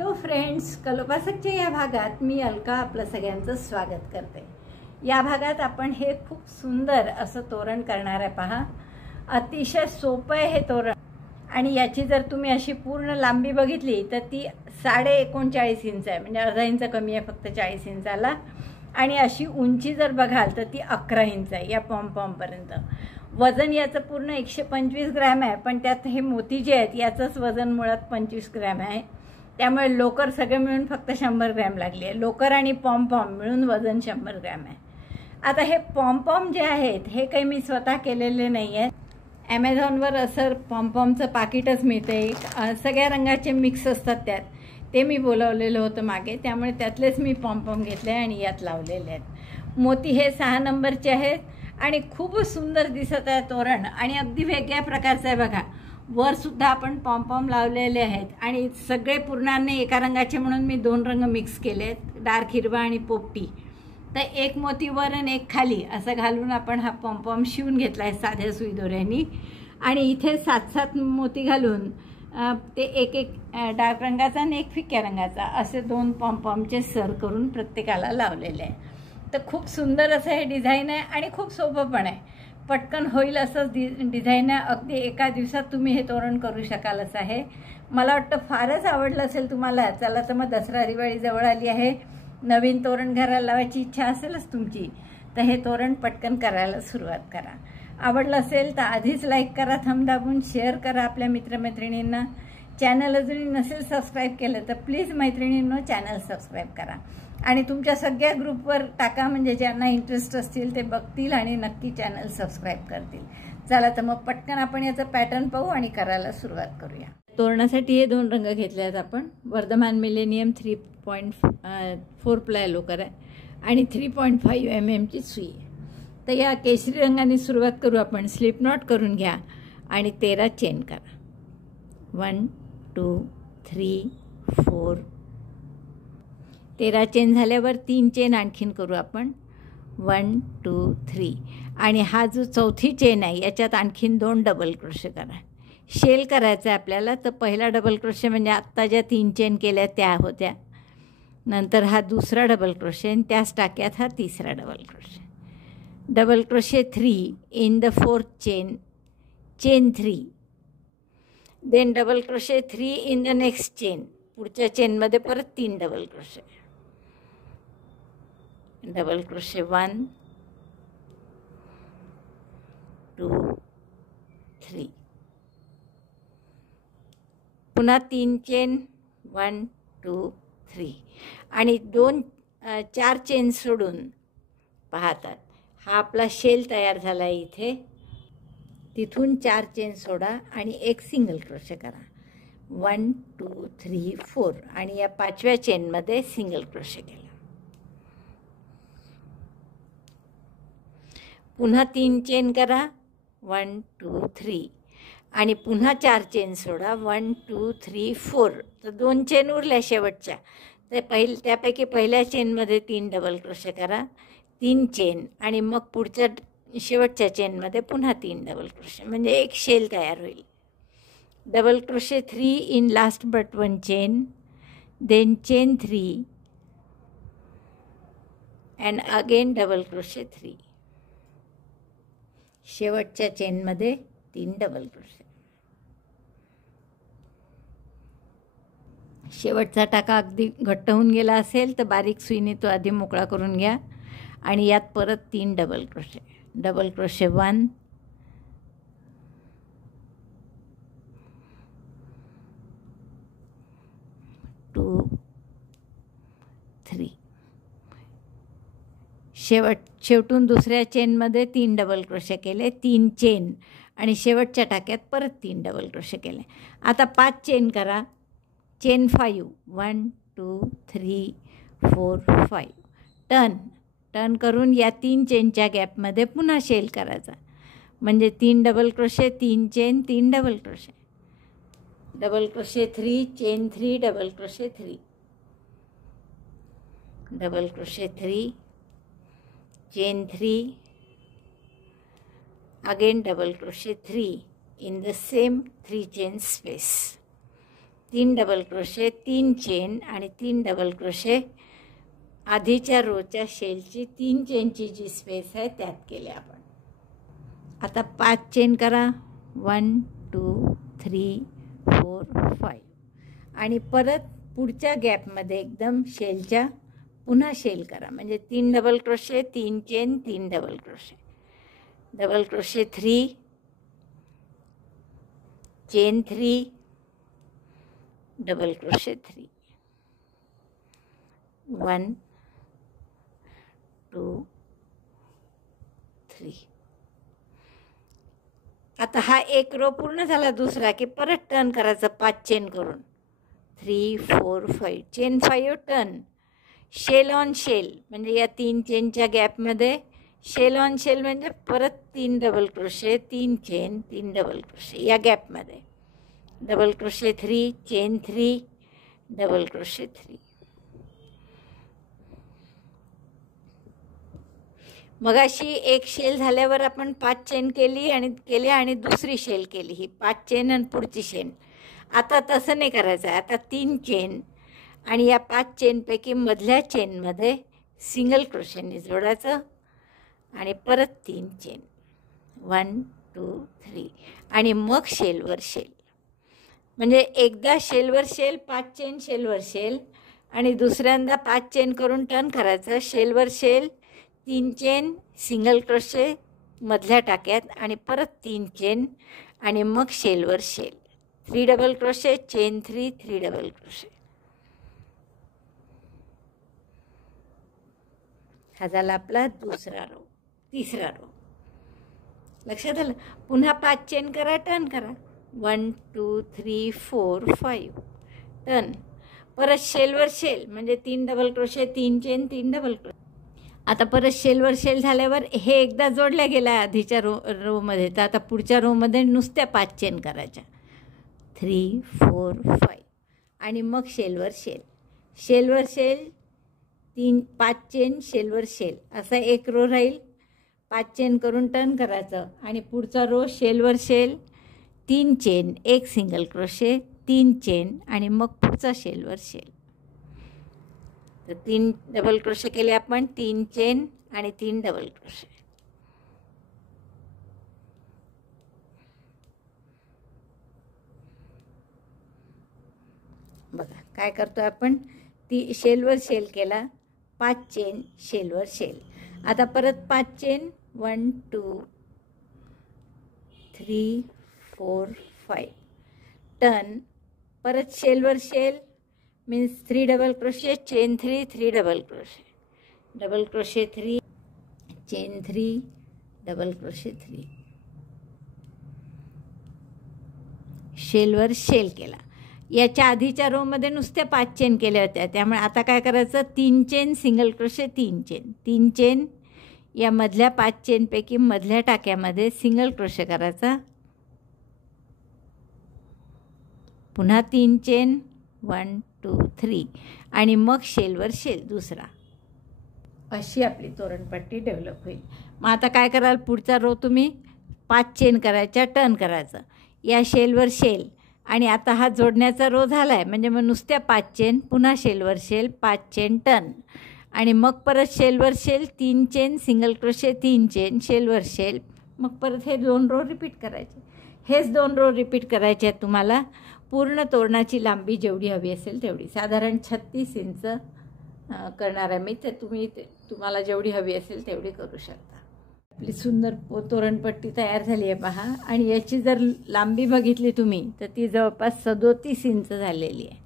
Hello friends, कलोपासकच्या या भागात मी अलका आपलं सगळ्यांचं स्वागत करते। या भागात आपण हे खूप सुंदर असं तोरण करणार आहे। पहा, अतिशय सोपं आहे हे तोरण आणि याची जर तुम्ही अशी पूर्ण लांबी बघितली तर ती 39.5 इंच आहे, म्हणजे अर्धा इंच कमी आहे फक्त 40 इंचाला। आणि अशी उंची जर बघाल तर ती 11 इंच आहे या पॉम्पर्यंत। वजन याचं पूर्ण 125 ग्रॅम आहे, पण त्यात हे मोती जे आहेत याचंच वजन मुळात 25 ग्रॅम आहे। त्यामुळे लोकर सगळे मिळून फक्त 100 ग्रॅम लागली आहे। लोकर आणि पॉम मिळून वजन 100 ग्रॅम आहे। आता हे पॉम जे आहेत हे काही मी स्वतः केलेले नाही आहेत। ॲमेझॉनवर असं पॉमचं पाकिटच मिळते, सगळ्या रंगाचे मिक्स असतात त्यात, ते मी बोलवलेलं होतं मागे, त्यामुळे त्यातलेच मी पॉम घेतले आणि यात लावलेले आहेत। मोती हे 6 नंबरचे आहेत आणि खूप सुंदर दिसत आहे तोरण आणि अगदी वेगळ्या प्रकारचं आहे। बघा, वर सुद्धा आपण पॉम लावलेले आहेत आणि सगळे पूर्णाने एका रंगाचे म्हणून मी 2 रंग मिक्स केले आहेत, डार्क हिरवा आणि पोपटी। तर एक मोती वर आणि एक खाली असं घालून आपण हा पॉम शिवून घेतला आहे साध्या सुई दोऱ्यानी। आणि इथे 7 मोती घालून ते एक डार्क रंगाचा आणि एक फिक्या रंगाचा असे 2 पॉमचे सर करून प्रत्येकाला लावलेले आहे। तर खूप सुंदर असं हे डिझाईन आहे आणि खूप सोपं पण आहे, पटकन होईल असंच डिझाईन आहे। अगदी एका दिवसात तुम्ही हे तोरण करू शकाल असं आहे। मला वाटतं फारच आवडलं असेल तुम्हाला। चला तर मग दसरा दिवाळी जवळ आली आहे, नवीन तोरण घराला लावायची इच्छा असेलच तुमची, तर हे तोरण पटकन करायला सुरुवात करा। आवडलं असेल तर आधीच लाईक करा, थंब दाबून शेअर करा आपल्या मित्रमैत्रिणींना। चॅनल अजूनही नसेल सबस्क्राईब केलं तर प्लीज मैत्रिणींनो चॅनल सबस्क्राईब करा आणि तुमच्या सगळ्या ग्रुपवर टाका, म्हणजे ज्यांना इंटरेस्ट असतील ते बघतील आणि नक्की चॅनल सबस्क्राईब करतील। चला तर मग पटकन आपण याचं पॅटर्न पाहू आणि करायला सुरुवात करूया। तोरणासाठी हे 2 रंग घेतले आहेत आपण। वर्धमान मिलेनियम 3.4 प्लाय लोकर आहे आणि 3.5 mm ची सुई। तर या केशरी रंगाने सुरुवात करू आपण। स्लिप नॉट करून घ्या आणि 13 चेन करा। 1 2 3 4 13 चेन झाल्यावर 3 चेन आणखीन करू आपण। 1 2 3 आणि हा जो चौथी चेन आहे याच्यात आणखीन 2 डबल क्रोशे करा। शेल करायचा आहे आपल्याला, तर पहिला डबल क्रोशे म्हणजे आत्ता ज्या 3 चेन केल्या त्या होत्या, नंतर हा दुसरा डबल क्रोशे आणि त्याच टाक्यात हा तिसरा double crochet. Double crochet 3 in the 4th chain, chain 3, then double crochet 3 in the next chain, पुढच्या चेनमध्ये परत 3 डबल क्रोशे। डबल क्रोशे 1 2 3, पुन्हा 3 चेन 1 2 3 आणि 4 चेन सोडून पाहतात हा आपला शेल तयार झाला आहे। इथे तिथून 4 चेन सोडा आणि एक सिंगल क्रोशे करा। 1 2 3 4 आणि या 5व्या चेनमध्ये सिंगल क्रोशे केला। पुन्हा 3 चेन करा, 1 2 3 आणि पुन्हा 4 चेन सोडा, 1 2 3 4। तर 2 चेन उरल्या शेवटच्या, तर त्यापैकी पहिल्या चेनमध्ये 3 डबल क्रोशे करा, 3 चेन आणि मग पुढच्या शेवटच्या चेनमध्ये पुन्हा 3 डबल क्रोशे, म्हणजे एक शेल तयार होईल। Double crochet 3 in last but 1 chain, then chain 3 and again double crochet 3, शेवटच्या चेनमध्ये 3 डबल क्रोशे। शेवटचा टाका अगदी घट्ट होऊन गेला असेल तर बारीक सुईने तो आधी मोकळा करून घ्या आणि यात परत 3 डबल क्रोशे। डबल क्रोशे 1 2 3, शेवटून दुसऱ्या चेनमध्ये 3 डबल क्रोशे केले, 3 चेन आणि शेवटच्या टाक्यात परत 3 डबल क्रोशे केले। आता 5 चेन करा, चेन 5 1 2 3 4 5, टर्न करून या 3 चेनच्या गॅपमध्ये पुन्हा शेल करायचा, म्हणजे 3 double crochet 3 chain 3 double crochet. Double crochet 3 chain 3 double crochet 3, double crochet 3 chain 3, again double crochet 3 in the same 3 chain space, 3 double crochet, 3 chain आणि 3 डबल क्रोशे आधीच्या रोच्या शेलची 3 चेनची जी स्पेस आहे त्यात केले आपण. आता 5 चेन करा. 1 2 3 4 5 आणि परत पुढच्या गॅपमध्ये एकदम शेलच्या पुन्हा शेल करा. म्हणजे 3 double crochet, 3 chain, 3 double crochet, double crochet 3, chain 3, double crochet 3, 1 2 3. आता हा एक रो पूर्ण झाला. दुसरा की परत टर्न करायचं 5 चेन करून. 3 4 5 chain 5 turn, shell on shell म्हणजे या 3 चेनच्या गॅपमध्ये शेल ऑन शेल म्हणजे परत 3 double crochet, 3 chain, 3 double crochet या गॅपमध्ये, double crochet 3, chain 3, double crochet 3. मगाशी एक शेल झाल्यावर आपण 5 चेन केली आणि दुसरी शेल केली, ही 5 चेन आणि पुढची शेल. आता तसं नाही करायचं आहे. आता 3 चेन आणि या 5 चेनपैकी मधल्या चेनमध्ये सिंगल क्रोशेने जोडायचं आणि परत 3 चेन, 1 2 3 आणि मग शेलवर शेल. म्हणजे एकदा शेलवर शेल, 5 चेन शेलवर शेल आणि दुसऱ्यांदा 5 चेन करून टर्न करायचं, शेलवर शेल, 3 चेन, सिंगल क्रोशे मधल्या टाक्यात आणि परत 3 चेन आणि मग शेलवर shell, 3 double crochet, chain 3, 3 double crochet. हा झाला आपला दुसरा रो. तिसरा रो लक्षात आलं. पुन्हा 5 चेन करा, टर्न करा, 1 2 3 4 5 टर्न, परत शेलवर शेल म्हणजे 3 double crochet, 3 chain, 3 double crochet. आता परत शेलवर शेल झाल्यावर हे एकदा जोडल्या गेला आधीच्या रोमध्ये, तर आता पुढच्या रोमध्ये नुसत्या 5 चेन करायच्या, 3 4 5 आणि मग शेलवर शेल, शेलवर शेल, 5 चेन, शेलवर शेल असा एक रो राहील. 5 चेन करून टर्न करायचं आणि पुढचा रो शेलवर shell, 3 chain, 1 single crochet, 3 chain आणि मग पुढचा शेलवर शेल. तर 3 डबल क्रोशे केले आपण, 3 चेन आणि 3 डबल क्रोशे. बघा काय करतो आपण, शेलवर शेल केला, 5 चेन, शेलवर शेल. आता परत 5 चेन, 1 2 3 4 5 टर्न, परत शेलवर shell means 3 double crochet, chain 3, 3 double crochet, double crochet 3, chain 3, double crochet 3, शेलवर शेल केला. याच्या आधीच्या रोमध्ये नुसत्या 5 चेन केल्या होत्या, त्यामुळे आता काय करायचं, 3 chain, single crochet, 3 chain, 3 chain या मधल्या 5 चेनपैकी मधल्या टाक्यामध्ये सिंगल क्रोशे करायचा, पुन्हा 3 चेन, 1 2 3 आणि मग शेलवर शेल दुसरा. अशी आपली तोरणपट्टी डेव्हलप होईल. मग आता काय कराल, पुढचा रो तुम्ही 5 चेन करायच्या, टर्न करायचं, या शेलवर शेल आणि आता हा जोडण्याचा रो झाला आहे म्हणजे मग नुसत्या 5 चेन, पुन्हा शेलवर शेल, 5 चेन, टर्न आणि मग परत शेलवर shell, 3 chain, single crochet, 3 chain, शेलवर शेल, मग परत हे 2 रो रिपीट करायचे. हेच 2 रो रिपीट करायचे आहेत तुम्हाला. पूर्ण तोरणाची लांबी जेवढी हवी असेल तेवढी, साधारण 36 इंच करणार आहे मी, तर तुम्हाला जेवढी हवी असेल तेवढी करू शकता. आपली सुंदर तोरणपट्टी तयार झाली आहे पहा. आणि याची जर लांबी बघितली तुम्ही तर ती जवळपास 37 इंच झालेली आहे,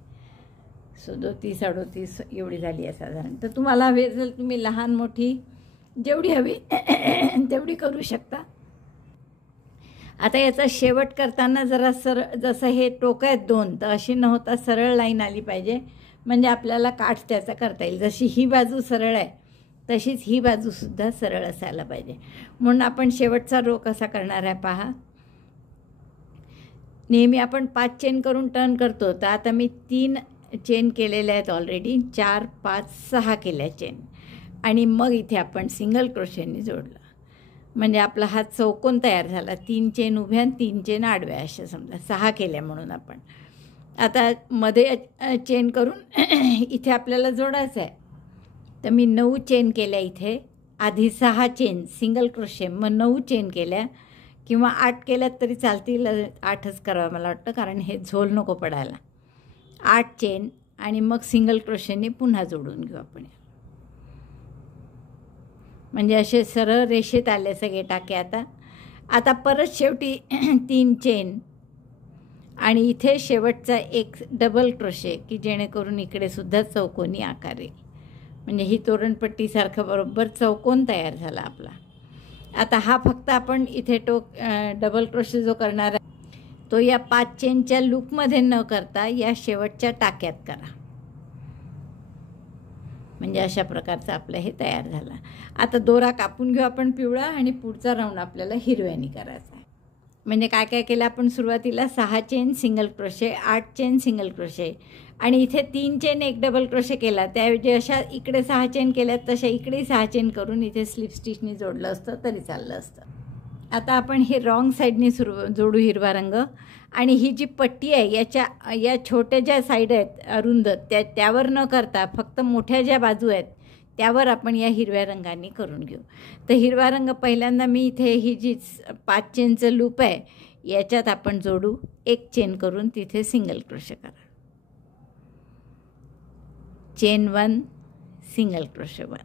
37-38 एवढी झाली आहे साधारण. तर तुम्हाला हवी असेल तुम्ही लहान मोठी जेवढी हवी तेवढी करू शकता. आता याचा शेवट करताना जरा जसं हे टोकं आहेत 2, तर अशी न होता सरळ लाईन आली पाहिजे, म्हणजे आपल्याला काठ त्याचा करता येईल. जशी ही बाजू सरळ आहे तशीच ही बाजूसुद्धा सरळ असायला पाहिजे. म्हणून आपण शेवटचा रो कसा करणार आहे पहा. नेहमी आपण 5 चेन करून टर्न करतो, तर आता मी 3 चेन केलेल्या आहेत ऑलरेडी, 4 5 6 केल्या चेन आणि मग इथे आपण सिंगल क्रोशेने जोडलं म्हणजे आपला हा चौकोन तयार झाला. 3 चेन उभ्या, 3 चेन आडव्या, अशा समजा 6 केल्या म्हणून आपण. आता मध्ये चेन करून इथे आपल्याला जोडायचं आहे. तर मी 9 चेन केल्या इथे. आधी 6 चेन सिंगल क्रोशे, मग 9 चेन केल्या, किंवा 8 केल्यात तरी चालतील. 8च करावं मला वाटतं, कारण हे झोल नको पडायला. 8 चेन आणि मग सिंगल क्रोशेने पुन्हा जोडून घेऊ आपण. म्हणजे असे सरळ रेषेत आले सगळे टाके. आता परत शेवटी 3 चेन आणि इथे शेवटचा एक डबल क्रोशे, की जेणेकरून इकडे सुद्धा चौकोनी आकार येईल. म्हणजे ही तोरणपट्टीसारखं बरोबर चौकोन तयार झाला आपला. आता हा फक्त आपण इथे डबल क्रोशे जो करणार आहे तो या 5 चेनच्या लूपमध्ये न करता या शेवटच्या टाक्यात करा. म्हणजे अशा प्रकारचं आपलं हे तयार झालं. आता दोरा कापून घेऊ आपण पिवळा, आणि पुढचा राऊंड आपल्याला हिरव्यानी करायचा आहे. म्हणजे काय काय केलं आपण सुरुवातीला? 6 chain single crochet, 8 chain single crochet, आणि इथे 3 चेन एक डबल क्रोशे केला. त्याऐवजी अशा इकडे 6 चेन केल्यात तशा इकडेही 6 चेन करून इथे स्लिप स्टिचनी जोडलं असतं तरी चाललं असतं. आता आपण हे रॉंग साईडनी जोडू हिरवा रंग. आणि ही जी पट्टी आहे या छोट्या ज्या साईड आहेत अरुंद त्यावर न करता फक्त मोठ्या ज्या बाजू आहेत त्यावर आपण या हिरव्या रंगाने करून घेऊ. तर हिरवा रंग पहिल्यांदा मी इथे ही जी 5 चेनचं लूप आहे याच्यात आपण जोडू. 1 चेन करून तिथे सिंगल क्रोशे करा. चेन 1 सिंगल क्रोशे 1,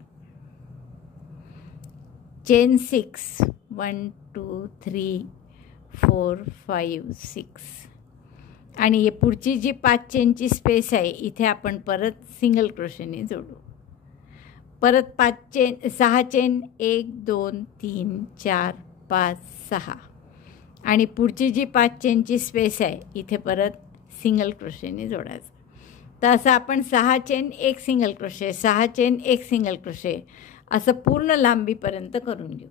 चेन 6 1 2 3 4 5 6, आणि हे पुढची जी 5 चेनची स्पेस आहे इथे आपण परत सिंगल क्रोशेने जोडू. परत 6 चेन 1 2 3 4 5 6, आणि पुढची जी 5 चेनची स्पेस आहे इथे परत सिंगल क्रोशेने जोडायचं. तर असं आपण 6 chain 1 single crochet, 6 chain 1 single crochet असं पूर्ण लांबीपर्यंत करून घेऊ.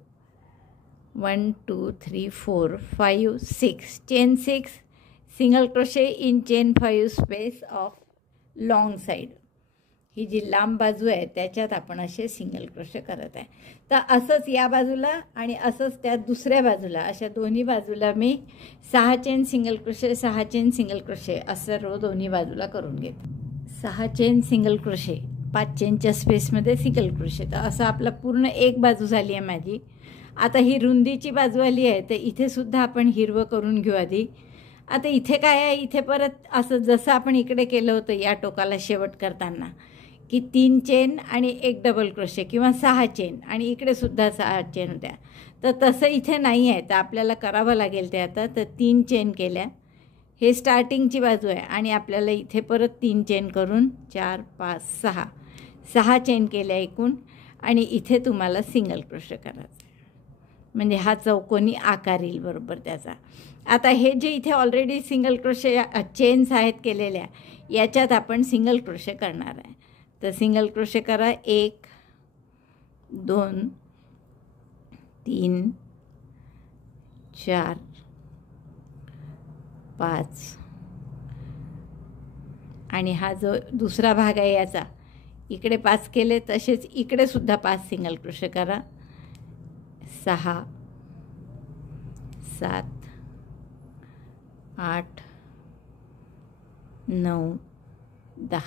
1 2 3 4 5 6, chain 6 single crochet in chain 5 space of long side. ही जी लांब बाजू आहे त्याच्यात आपण असे सिंगल क्रोशे करत आहे. तर असंच या बाजूला आणि असंच त्या दुसऱ्या बाजूला, अशा दोन्ही बाजूला मी 6 chain single crochet, 6 chain single crochet असं दोन्ही बाजूला करून घेते. 6 चेन सिंगल क्रोशे, 5 चेनच्या स्पेसमध्ये सिंगल क्रोशे. तर असं आपलं पूर्ण एक बाजू झाली आहे माझी. आता ही रुंदीची बाजू आली आहे, तर इथे सुद्धा आपण हिरवं करून घेऊ आधी. आता इथे काय आहे, इथे परत असं जसं आपण इकडे केलं होतं या टोकाला शेवट करताना, की 3 चेन आणि 1 डबल क्रोशे किंवा 6 चेन, आणि इकडे सुद्धा 6 चेन होत्या. तर तसं इथे नाही आहे, तर आपल्याला करावं लागेल ते. आता तर 3 चेन केल्या, हे स्टार्टिंगची बाजू आहे, आणि आपल्याला इथे परत 3 चेन करून 4 5 6 चेन केल्या एकूण, आणि इथे तुम्हाला सिंगल क्रोशे करायचं. म्हणजे हा चौकोनी आकार येईल बरोबर त्याचा. आता हे जे इथे ऑलरेडी सिंगल क्रोशे चेन्स आहेत केलेल्या, याच्यात आपण सिंगल क्रोशे करणार आहे. तर सिंगल क्रोशे करा. 1 2 3 4 5, आणि हा जो दुसरा भाग आहे याचा इकडे 5 केले, तसेच इकडे सुद्धा 5 सिंगल क्रोशे करा. 6 7 8 9 10,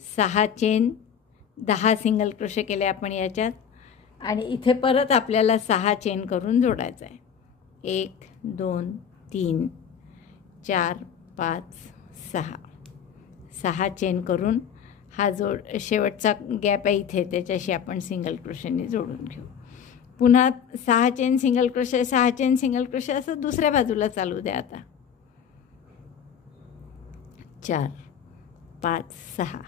6 चेन 10 सिंगल क्रोशे केले आपण याच्यात, आणि इथे परत आपल्याला 6 चेन करून जोडायचं आहे. 1 2 3 4 5 6 चेन करून हा जो शेवटचा गॅप आहे इथे त्याच्याशी आपण सिंगल क्रोशेने जोडून घेऊ. पुन्हा 6 chain single crochet, 6 chain single crochet असं दुसऱ्या बाजूला चालू द्या. आता 4 5 6.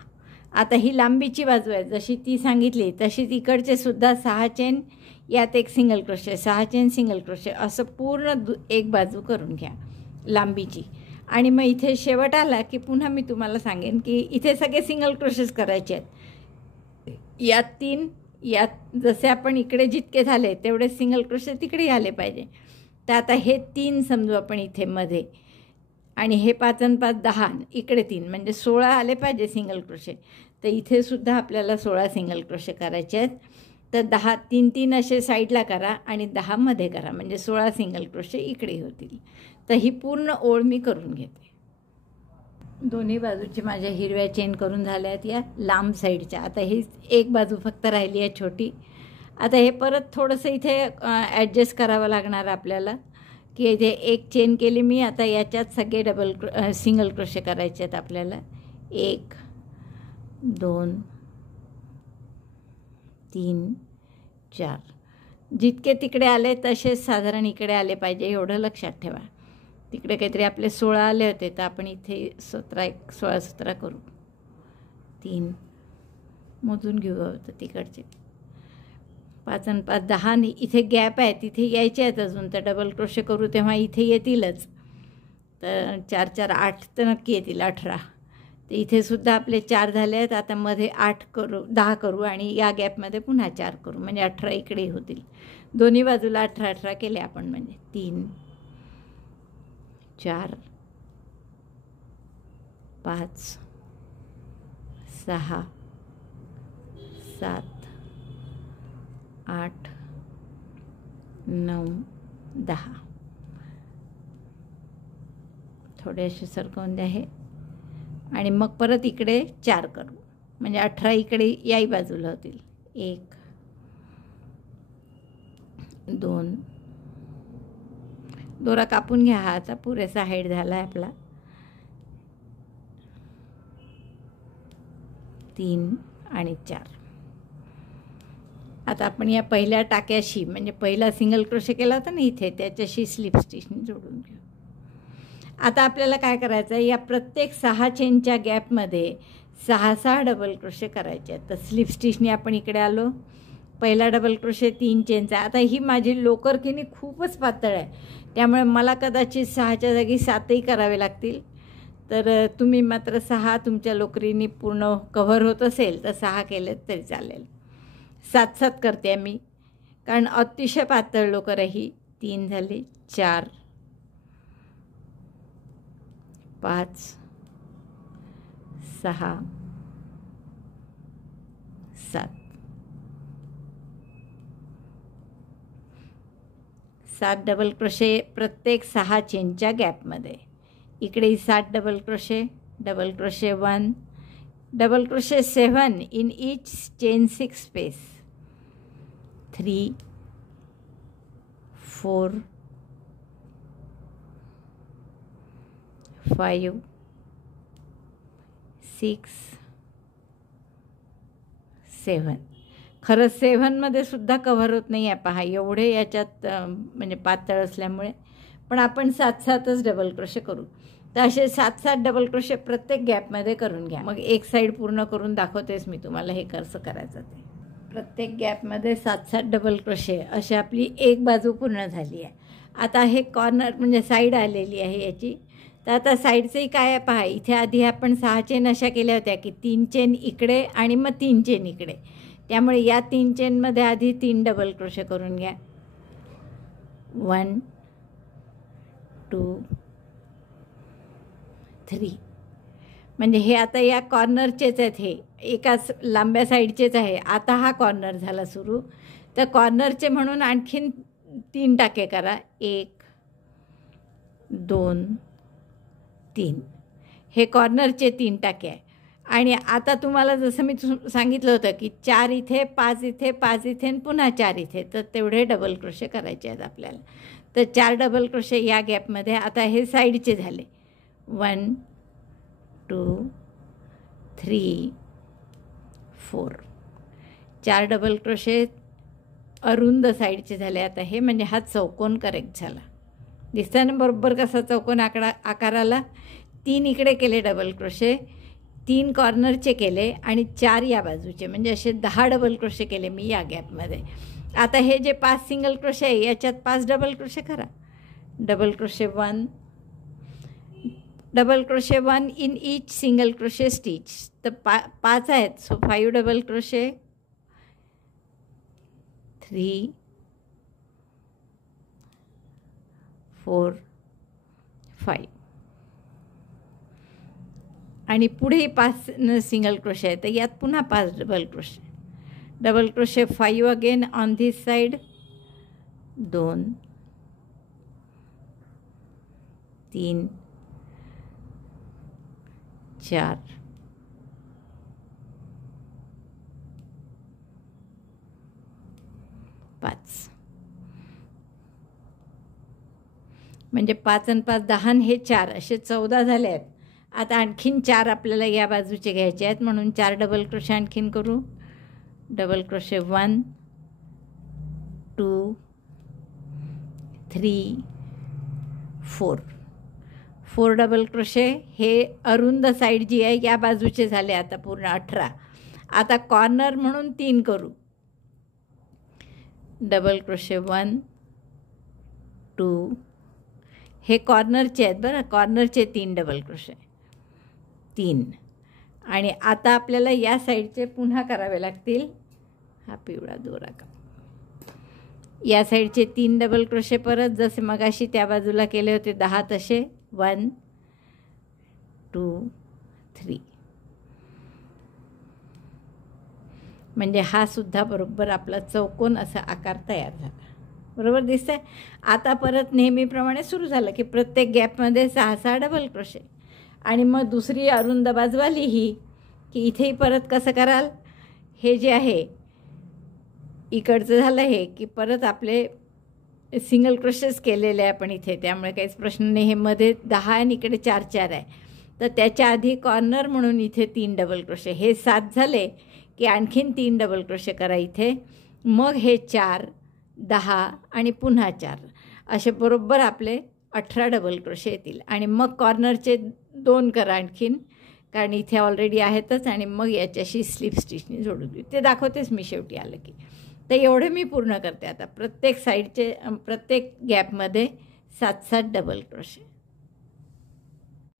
आता ही लांबीची बाजू आहे, जशी ती सांगितली तशी तिकडचे सुद्धा 6 चेन, यात 1 single crochet, 6 chain single crochet असं पूर्ण एक बाजू करून घ्या लांबीची. आणि मग इथे शेवट आला की पुन्हा मी तुम्हाला सांगेन की इथे सगळे सिंगल क्रोशेस करायचे आहेत. यात 3, यात जसे आपण इकडे जितके झाले तेवढे सिंगल क्रोशे तिकडे आले पाहिजे. तर आता हे 3 समजू आपण इथे मध्ये, आणि हे 5 आणि 5 10, इकडे 3 म्हणजे 16 आले पाहिजे सिंगल क्रोशे. तर इथे सुद्धा आपल्याला 16 सिंगल क्रोशे करायचे आहेत. तर 10 तीन तीन असे साईडला करा आणि 10 मध्ये करा, म्हणजे 16 सिंगल क्रोशे इकडे होतील. तर ही पूर्ण ओळ मी करून घेते. दोन्ही बाजूची माझ्या हिरव्या चेन करून झाल्या आहेत या लांब साईडच्या. आता ही एक बाजू फक्त राहिली आहे छोटी. आता हे परत थोडंसं इथे ॲडजस्ट करावं लागणार आपल्याला, की इथे एक चेन केली मी. आता याच्यात सगळे सिंगल क्रोशे करायचे आहेत आपल्याला. 1 2 3 4. जितके तिकडे आले तसेच साधारण इकडे आले पाहिजे, एवढं लक्षात ठेवा. तिकडे काहीतरी आपले 16 आले होते, तर आपण इथे 16 17 करू. 3 मोजून घेऊ होतं तिकडचे. 5 आणि 5 10. इथे गॅप आहे, तिथे यायचे आहेत अजून. तर डबल क्रोशे करू तेव्हा इथे येतीलच. तर 4 4 8 तर नक्की येतील. 18. तर इथे सुद्धा आपले 4 झाले आहेत. आता मध्ये 8 करू, 10 करू आणि या गॅपमध्ये पुन्हा 4 करू, म्हणजे 18 इकडे होतील. दोन्ही बाजूला 18 18 केले आपण, म्हणजे 3 4 5 6 7 8 9 10. थोडे असे सरकवून द्या हे. आणि मग परत इकडे 4 करू, म्हणजे 18 इकडे याही बाजूला होतील. 1 2. दोरा कापून घ्या, हा आता पुरेसा हाईट झाला आहे आपला. 3 आणि 4. आता आपण या पहिल्या टाक्याशी, म्हणजे पहिला सिंगल क्रोशे केला होता ना इथे, त्याच्याशी स्लिप स्टिचने जोडून घेऊ. आता आपल्याला काय करायचं आहे, या प्रत्येक 6 चेनच्या गॅपमध्ये 6 6 डबल क्रोशे करायचे आहेत. तर स्लिप स्टिचने आपण इकडे आलो. पहिला डबल क्रोशे 3 चेनचा. आता ही माझी लोकर की नाही खूपच पातळ आहे, त्यामुळे मला कदाचित 6च्या जागी 7ही करावे लागतील. तर तुम्ही मात्र 6 तुमच्या लोकरीने पूर्ण कव्हर होत असेल तर 6 केलेत तरी चालेल. 7 7 करते मी, कारण अतिशय पातळ लोकर आहे ही. 3 झाली. 4 5 6 7. 7 डबल क्रोशे प्रत्येक 6 चेनच्या गॅपमध्ये. इकडे 7 double crochet, double crochet 1, double crochet 7 in each chain 6 space. 3 4 5 6 7. खरं 7मध्ये सुद्धा कव्हर होत नाही आहे पहा, एवढे याच्यात म्हणजे पातळ असल्यामुळे. पण आपण 7 7च डबल क्रोशे करू. तर असे 7 7 डबल क्रोशे प्रत्येक गॅपमध्ये करून घ्या. मग एक साईड पूर्ण करून दाखवतेच मी तुम्हाला हे कसं करायचं ते. प्रत्येक गॅपमध्ये 7 7 डबल क्रोशे अशी आपली एक बाजू पूर्ण झाली आहे. आता हे कॉर्नर म्हणजे साईड आलेली आहे याची. तर आता साईडचंही काय आहे पहा, इथे आधी आपण 6 चेन अशा केल्या होत्या की 3 चेन इकडे आणि मग 3 चेन इकडे. त्यामुळे या 3 चेनमध्ये आधी 3 डबल क्रोशे करून घ्या. 1 2 3. म्हणजे हे आता या कॉर्नरचेच आहेत, हे एकाच लांब्या साईडचेच आहे. आता हा कॉर्नर झाला सुरू, तर कॉर्नरचे म्हणून आणखीन 3 टाके करा. 1 2 3. हे कॉर्नरचे 3 टाके आहे. आणि आता तुम्हाला जसं मी सांगितलं होतं की 4 इथे, 5 इथे, 5 इथे आणि पुन्हा 4 इथे, तर तेवढे डबल क्रोशे करायचे आहेत आपल्याला. तर 4 डबल क्रोशे या गॅपमध्ये. आता हे साईडचे झाले. 1 2 3 4. 4 डबल क्रोशे अरुंद साईडचे झाले. आता हे म्हणजे हा चौकोन करेक्ट झाला. दिसतं ना बरोबर कसा चौकोन आकाराला. 3 इकडे केले डबल क्रोशे, 3 कॉर्नरचे केले आणि 4 या बाजूचे, म्हणजे असे 10 डबल क्रोशे केले मी या गॅपमध्ये. आता हे जे 5 सिंगल क्रोशे आहे याच्यात 5 डबल क्रोशे करा. Double crochet 1, double crochet 1 in each single crochet stitch. तर 5 आहेत, सो 5 डबल क्रोशे. 3 4 5. आणि पुढे 5 सिंगल क्रोशे आहे, तर यात पुन्हा 5 double crochet. Double crochet 5 again on this side, 2 3 4 5, म्हणजे 5 आणि 5 10 आणि हे 4 असे 14 झाले आहेत. आता आणखीन 4 आपल्याला या बाजूचे घ्यायचे आहेत, म्हणून 4 डबल क्रोशे आणखीन करू. Double crochet 1 2 3 4 double crochet. हे अरुंद साईड जी आहे या बाजूचे झाले आता पूर्ण 18. आता कॉर्नर म्हणून 3 करू. डबल क्रोशे 1 2, हे कॉर्नरचे आहेत बरं, कॉर्नरचे 3 डबल क्रोशे 3. आणि आता आपल्याला या साईडचे पुन्हा करावे लागतील. हा पिवळा दोरा का, या साईडचे 3 डबल क्रोशे परत, जसे मगाशी त्या बाजूला केले होते 10 तसे. 1 2 3, म्हणजे हा सुद्धा बरोबर आपला चौकोन असा आकार तयार झाला. बरोबर दिसतंय. आता परत नेहमीप्रमाणे सुरू झालं की प्रत्येक गॅपमध्ये 6-6 डबल क्रोशे. आणि मग दुसरी अरुंद बाजवाली ही की इथेही परत कसं कराल, हे जे आहे इकडचं झालं हे की परत आपले सिंगल क्रोशेस केलेले आहे आपण इथे, त्यामुळे काहीच प्रश्न नाही. हे मध्ये 10 आणि इकडे 4-4 आहे, तर त्याच्या आधी कॉर्नर म्हणून इथे 3 डबल क्रोशे. हे 7 झाले की आणखीन 3 डबल क्रोशे करा इथे. मग हे 4 10 आणि पुन्हा 4 असे बरोबर आपले 18 डबल क्रोशे येतील. आणि मग कॉर्नरचे 2 करा आणखीन, कारण इथे ऑलरेडी आहेतच. आणि मग याच्याशी स्लिप स्टिचने जोडून देऊ. ते दाखवतेच मी शेवटी आलं की. तर एवढे मी पूर्ण करते. आता प्रत्येक साईडचे प्रत्येक गॅपमध्ये 7-7 डबल क्रोशे.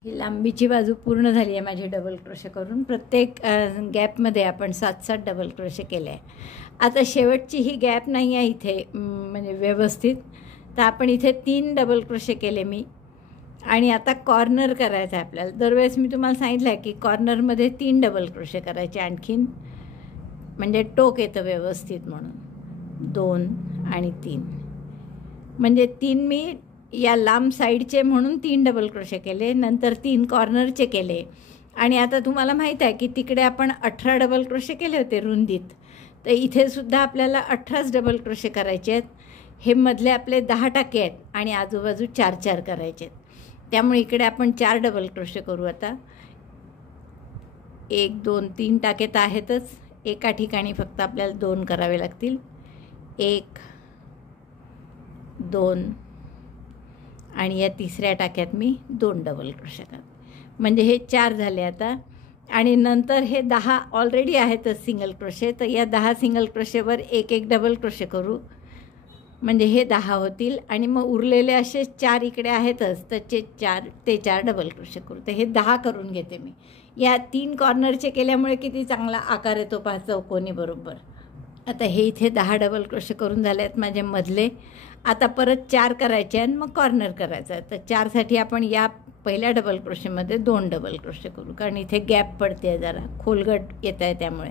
ही लांबीची बाजू पूर्ण झाली आहे माझी डबल क्रोशे करून. प्रत्येक गॅपमध्ये आपण 7-7 डबल क्रोशे केले आहे. आता शेवटची ही गॅप नाही आहे इथे म्हणजे व्यवस्थित, तर आपण इथे 3 डबल क्रोशे केले मी. आणि आता कॉर्नर करायचं आहे आपल्याला. दरवेळेस मी तुम्हाला सांगितलं आहे की कॉर्नरमध्ये 3 डबल क्रोशे करायचे आणखीन, म्हणजे टोक येतं व्यवस्थित म्हणून. 2 आणि 3, म्हणजे 3 मी या लांब साईडचे म्हणून 3 डबल क्रोशे केले, नंतर 3 कॉर्नरचे केले. आणि आता तुम्हाला माहीत आहे की तिकडे आपण 18 डबल क्रोशे केले होते रुंदीत, तर इथे सुद्धा आपल्याला 18 डबल क्रोशे करायचे आहेत. हे मधले आपले 10 टाके आहेत आणि आजूबाजू 4-4 करायचे आहेत. त्यामुळे इकडे आपण 4 डबल क्रोशे करू. आता 1 2 3 टाके तर आहेतच, एका ठिकाणी फक्त आपल्याला 2 करावे लागतील. 1 2 आणि या तिसऱ्या टाक्यात मी 2 डबल क्रोशे करते, म्हणजे हे 4 झाले आता. आणि नंतर हे 10 ऑलरेडी आहेतच सिंगल क्रोशे, तर या 10 सिंगल क्रोशेवर 1-1 डबल क्रोशे करू, म्हणजे हे 10 होतील. आणि मग उरलेले असे 4 इकडे आहेतच, तर ते 4 डबल क्रोशे करू. तर हे 10 करून घेते मी. या 3 कॉर्नरचे केल्यामुळे किती चांगला आकार येतो पहा चौकोनी बरोबर. आता हे इथे 10 डबल क्रोशे करून झाले आहेत माझे मधले. आता परत 4 करायचे आणि मग कॉर्नर करायचं आहे. तर 4साठी आपण या पहिल्या डबल क्रोशेमध्ये 2 डबल क्रोशे करू, कारण इथे गॅप पडते आहे जरा, खोलगट येत आहे त्यामुळे.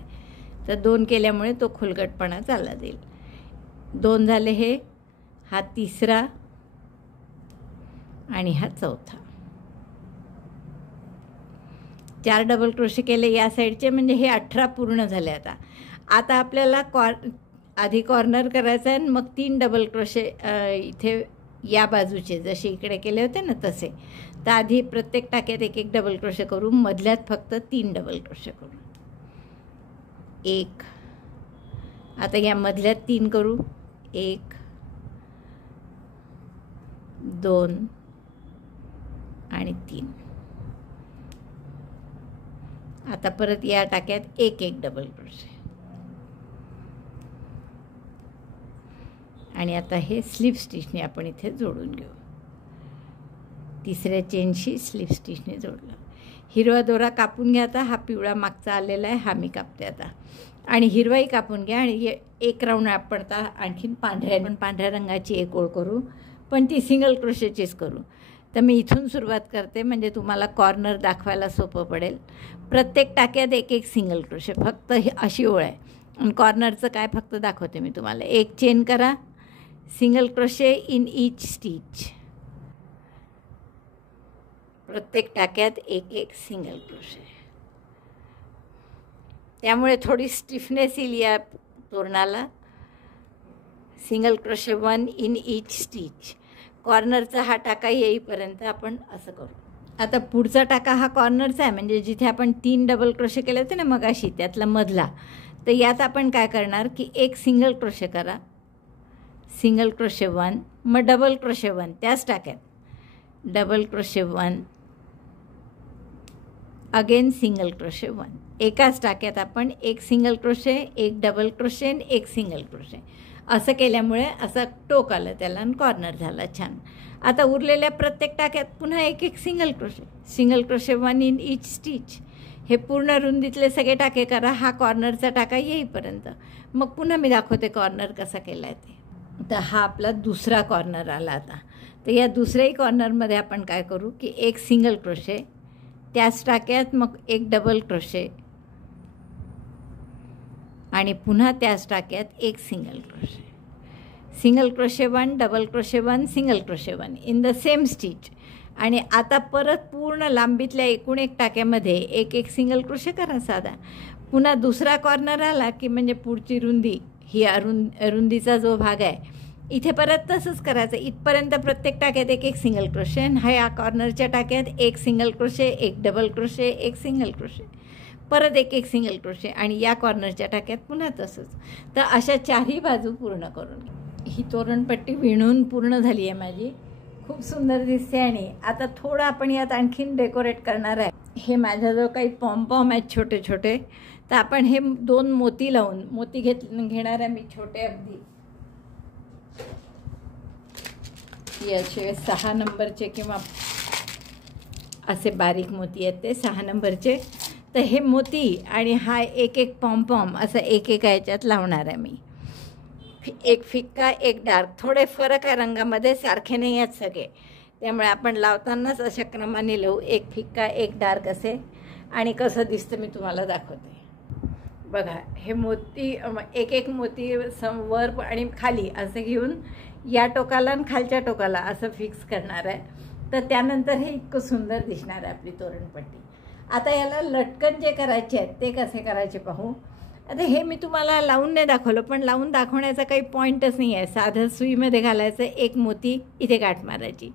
तर 2 केल्यामुळे तो खोलगटपणा चालला जाईल. 2 झाले हे, हा तिसरा आणि हा चौथा. 4 डबल क्रोशे केले या साईडचे, म्हणजे हे 18 पूर्ण झाले. आता आपल्याला आधी कॉर्नर करायचं आहे, मग 3 डबल क्रोशे इथे या बाजूचे जसे इकडे केले होते ना तसे. तर आधी प्रत्येक टाक्यात 1-1 डबल क्रोशे करू, मधल्यात फक्त 3 डबल क्रोशे करू. 1, आता या मधल्यात 3 करू. 1 2 आणि 3. आता परत या टाक्यात 1-1 डबल क्रोशे. आणि आता हे स्लिप स्टिचने आपण इथे जोडून घेऊ. तिसऱ्या चेनशी स्लिप स्टिचने जोडलं. हिरवा दोरा कापून घ्या. आता हा पिवळा मागचा आलेला आहे, हा मी कापते आता. आणि हिरवाही कापून घ्या. आणि एक राऊंड आपण आता आणखीन पांढऱ्या रंगाची एक ओळ करू, पण ती सिंगल क्रोशेचीच करू. तर मी इथून सुरुवात करते, म्हणजे तुम्हाला कॉर्नर दाखवायला सोपं पडेल. प्रत्येक टाक्यात 1-1 सिंगल क्रोशे, फक्त अशी ओळ आहे. आणि कॉर्नरचं काय फक्त दाखवते मी तुम्हाला. एक चेन करा, single crochet in each stitch. प्रत्येक टाक्यात एक एक सिंगल क्रोशे. त्यामुळे थोडी स्टिफनेस येईल या तोरणाला. Single crochet 1 in each stitch. कॉर्नरचा हा टाका येईपर्यंत आपण असं करू. आता पुढचा टाका हा कॉर्नरचा आहे, म्हणजे जिथे आपण 3 डबल क्रोशे केले होते ना मगाशी, त्यातला मधला. तर यात आपण काय करणार की एक सिंगल क्रोशे करा, सिंगल क्रोशे 1, मग डबल क्रोशे 1 त्याच टाक्यात, double crochet 1, again single crochet 1. एकाच टाक्यात आपण एक सिंगल क्रोशे, एक डबल क्रोशे आणि एक सिंगल क्रोशे असं केल्यामुळे असं टोक आलं त्याला आणि कॉर्नर झाला छान. आता उरलेल्या प्रत्येक टाक्यात पुन्हा एक एक single crochet, single crochet 1 in each stitch. हे पूर्ण रुंदीतले सगळे टाके करा हा कॉर्नरचा टाका येईपर्यंत. मग पुन्हा मी दाखवते कॉर्नर कसा केला आहे ते. तर हा आपला दुसरा कॉर्नर आला. आता तर या दुसऱ्याही कॉर्नरमध्ये आपण काय करू की एक सिंगल क्रोशे, त्याच टाक्यात मग एक डबल क्रोशे आणि पुन्हा त्याच टाक्यात एक single crochet, single crochet 1, double crochet 1, single crochet 1 in the same stitch. आणि आता परत पूर्ण लांबीतल्या एकूण एक टाक्यामध्ये एक एक सिंगल क्रोशे करा साधा. पुन्हा दुसरा कॉर्नर आला की म्हणजे पुढची रुंदी ही रुंदीचा जो भाग आहे इथे परत तसंच करायचं. इथपर्यंत प्रत्येक टाक्यात एक एक सिंगल क्रोशे आणि ह्या कॉर्नरच्या टाक्यात एक सिंगल क्रोशे, एक डबल क्रोशे, एक सिंगल क्रोशे, परत एक एक सिंगल क्रोशे आणि या कॉर्नरच्या टाक्यात पुन्हा तसंच. तर अशा चारही बाजू पूर्ण करून ही तोरणपट्टी विणून पूर्ण झाली आहे माझी. खूप सुंदर दिसते. आणि आता थोडं आपण यात आणखीन डेकोरेट करणार आहे. हे माझ्याजवळ काही पॉम्पॉम आहेत छोटे छोटे, तर आपण हे 2 मोती लावून मोती घेणार आहे मी छोटे अगदी. याचे 6 नंबरचे किंवा असे बारीक मोती आहेत ते 6 नंबरचे. तर हे मोती आणि हा एक एक पॉम्पॉम असं एक एक याच्यात लावणार आहे मी. एक फिक्का एक डार्क, थोडे फरक आहे रंगामध्ये, सारखे नाही आहेत सगळे, त्यामुळे आपण लावतानाच अशा क्रमाने लावू. एक फिक्का एक डार्क असे. आणि कसं दिसतं मी तुम्हाला दाखवते. बघा हे मोती एक एक मोती वर आणि खाली असं घेऊन या टोकाला आणि खालच्या टोकाला असं फिक्स करणार आहे. तर त्यानंतर हे इतकं सुंदर दिसणार आहे आपली तोरणपट्टी. आता याला लटकन जे करायचे आहेत ते कसे करायचे पाहू. आता हे मी तुम्हाला लावून नाही दाखवलं, पण लावून दाखवण्याचा काही पॉईंटच नाही आहे. साधं सुईमध्ये घालायचं, एक मोती इथे गाठ मारायची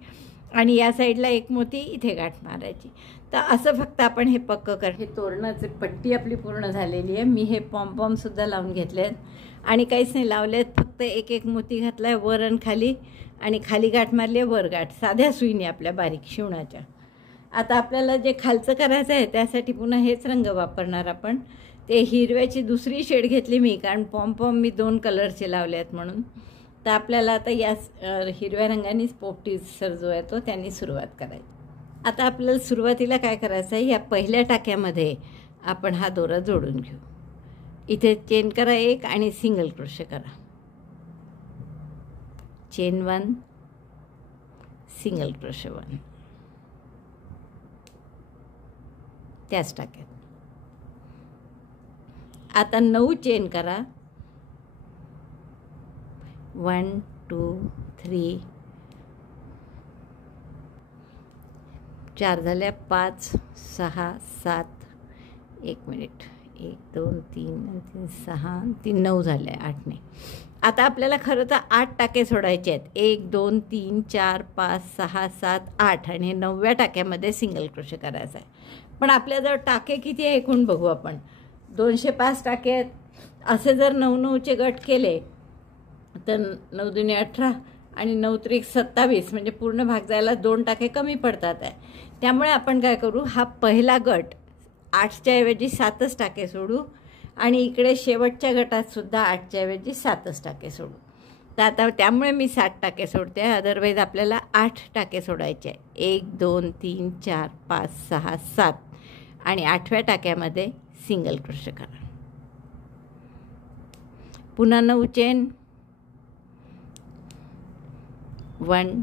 आणि या साईडला एक मोती इथे गाठ मारायची. तर असं फक्त आपण हे पक्क कर. हे तोरणाची पट्टी आपली पूर्ण झालेली आहे. मी हे पॉम्पॉमसुद्धा लावून घेतले आहेत आणि काहीच नाही लावले आहेत, फक्त एक एक मोती घातला आहे वर आणि खाली, आणि खाली गाठ मारली आहे वर गाठ, साध्या सुईने आपल्या बारीक शिवणाच्या. आता आपल्याला जे खालचं करायचं आहे त्यासाठी पुन्हा हेच रंग वापरणार आपण. ते हिरव्याची दुसरी शेड घेतली मी, कारण पॉम्पॉम मी 2 कलरचे लावले आहेत म्हणून. तर आपल्याला आता या हिरव्या रंगानेच पोपटीसर जो आहे तो त्यांनी सुरुवात करायची. आता आपल्याला सुरुवातीला काय करायचं आहे, या पहिल्या टाक्यामध्ये आपण हा दोरा जोडून घेऊ. इथे चेन करा एक आणि सिंगल क्रोशे करा, चेन 1, सिंगल क्रोशे 1 त्याच टाक्यात. आता 9 चेन करा, 1 2 3 4 झाल्या, 5 6 7 1 मिनिट 1 2 3 6 3 9 झाले, 8 ने. आता आपल्याला खरं तर 8 टाके सोडायचे आहेत. 1 2 3 4 5 6 7 8 आणि 9व्या टाक्यामध्ये सिंगल क्रोशे करायचा आहे. पण आपल्याजवळ टाके किती आहे एकूण बघू आपण. 205 टाके आहेत. असे जर 9-9चे गट केले तर 9 दुनी 18 आणि 9 त्रिक 27, म्हणजे पूर्ण भाग जायला 2 टाके कमी पडतात आहे. त्यामुळे आपण काय करू, हा पहिला गट 8च्या ऐवजी 7च टाके सोडू आणि इकडे शेवटच्या गटात सुद्धा 8च्या ऐवजी 7च टाके सोडू. तर आता त्यामुळे मी 7 टाके सोडते, अदरवाईज आपल्याला 8 टाके सोडायचे आहे. 1 2 3 4 5 6 7 आणि 8व्या टाक्यामध्ये सिंगल क्रोशे करा. पुन्हा 9 चेन, 1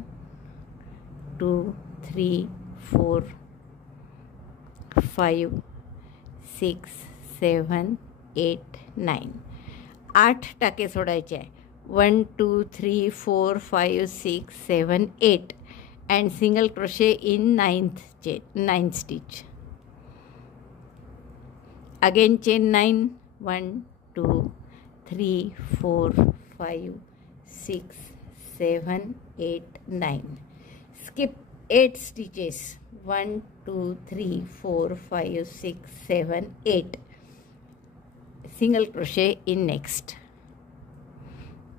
2 3 4 5 6 7 8 9 8 टाके सोडायचे आहे. 1 2 3 4 5 6 7 8 and single crochet in 9th stitch. Again chain 9, 1 2 3 4 5 6 7 8 9. Skip 8 stitches. 1 2 3 4 5 6 7 8. Single crochet in next.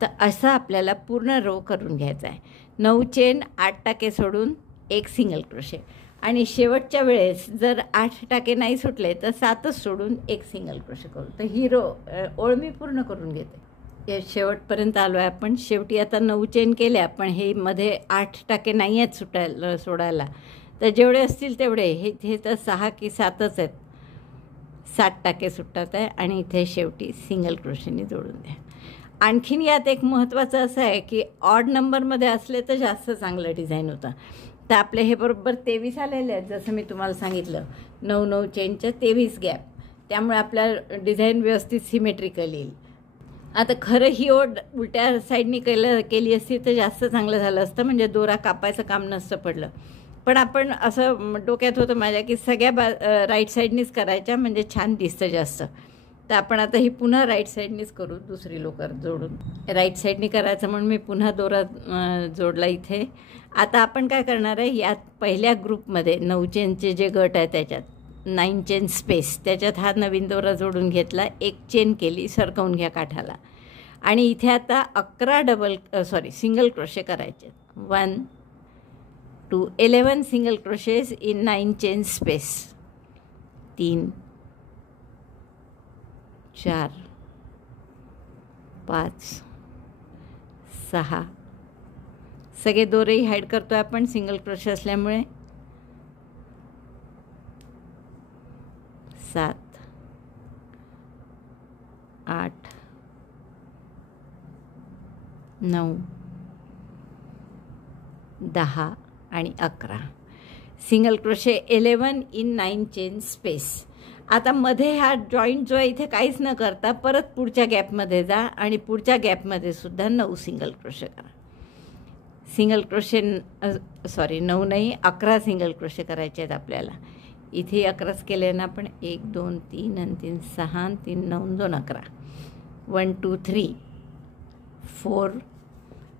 तर असं आपल्याला पूर्ण रो करून घ्यायचा आहे. 9 चेन, 8 टाके सोडून एक सिंगल क्रोशे, आणि शेवटच्या वेळेस जर 8 टाके नाही सुटले तर 7च सोडून एक सिंगल क्रोशे करू. तर ही रो ओळ मी पूर्ण करून घेते. या शेवटपर्यंत आलो आहे आपण. शेवटी आता 9 चेन केल्या, पण हे मध्ये 8 टाके नाही आहेत सोडायला. तर जेवढे असतील तेवढे, हे तर 6 की 7च आहेत, 7 टाके सुटतात आहे. आणि इथे शेवटी सिंगल क्रोशेने जोडून द्या. आणखीन यात एक महत्त्वाचं असं आहे की ऑड नंबरमध्ये असले तर जास्त चांगलं डिझाईन होतं. तर आपले हे बरोबर 23 आलेले आहेत, जसं मी तुम्हाला सांगितलं. 9 चेनच्या 23 गॅप, त्यामुळे आपल्या डिझाईन व्यवस्थित सिमेट्रिकल येईल. आता खरं ही ओढ उलट्या साईडनी केली असती तर जास्त चांगलं झालं असतं, म्हणजे दोरा कापायचं काम नसतं पडलं. पण आपण असं डोक्यात होतं माझ्या की सगळ्या राईट साईडनीच करायच्या, म्हणजे छान दिसतं जास्त. तर आपण आता ही पुन्हा राईट साईडनीच करू, दुसरी लोकर जोडून. राईट साईडनी करायचं म्हणून मी पुन्हा दोरा जोडला इथे. आता आपण काय करणार आहे, यात पहिल्या ग्रुपमध्ये 9 चेनचे जे गट आहे त्याच्यात 9 चेन स्पेस, त्याच्यात हा नवीन दोरा जोडून घेतला, एक चेन केली, सरकवून घ्या काठाला. आणि इथे आता 11 सिंगल क्रोशे करायचे. 1 2 11 single crochets in 9 chain space. 3 4 5 6, सगळे दोरेही हाईड करतोय आपण सिंगल क्रोशे असल्यामुळे. 7 8 9 10 आणि 11 single crochet 11 in 9 chain space. आता मध्ये हा जॉईंट जो आहे इथे काहीच न करता परत पुढच्या गॅपमध्ये जा आणि पुढच्या गॅपमध्ये सुद्धा 9 सिंगल क्रोशे करा. सिंगल क्रोशे 9 नाही 11 सिंगल क्रोशे करायचे आहेत आपल्याला. इथे 11च केले ना आपण. 1 2 3 आणि 3 6 आणि 3 9 2 11. 1 2 3 4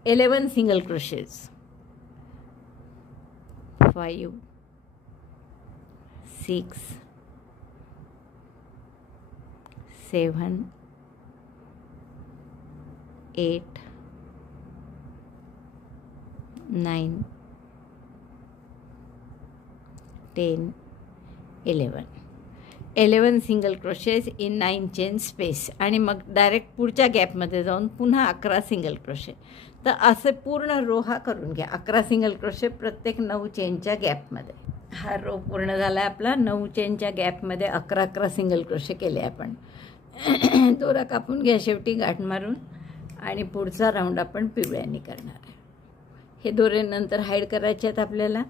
11 single crochets. 5 6 7 8 9 10 11 single crochets in 9 chain space. आणि मग डायरेक्ट पुढच्या गॅपमध्ये जाऊन पुन्हा 11 सिंगल क्रोशे. तर असे पूर्ण रो हा करून घ्या. 11 सिंगल क्रोशे प्रत्येक 9 चेनच्या गॅपमध्ये. हा रो पूर्ण झाला आहे आपला. 9 चेनच्या गॅपमध्ये 11 सिंगल क्रोशे केले आपण. दोरा कापून घ्या शेवटी गाठ मारून, आणि पुढचा राऊंड आपण पिवळ्याने करणार आहे. हे दोरे नंतर हाईड करायचे आहेत आपल्याला.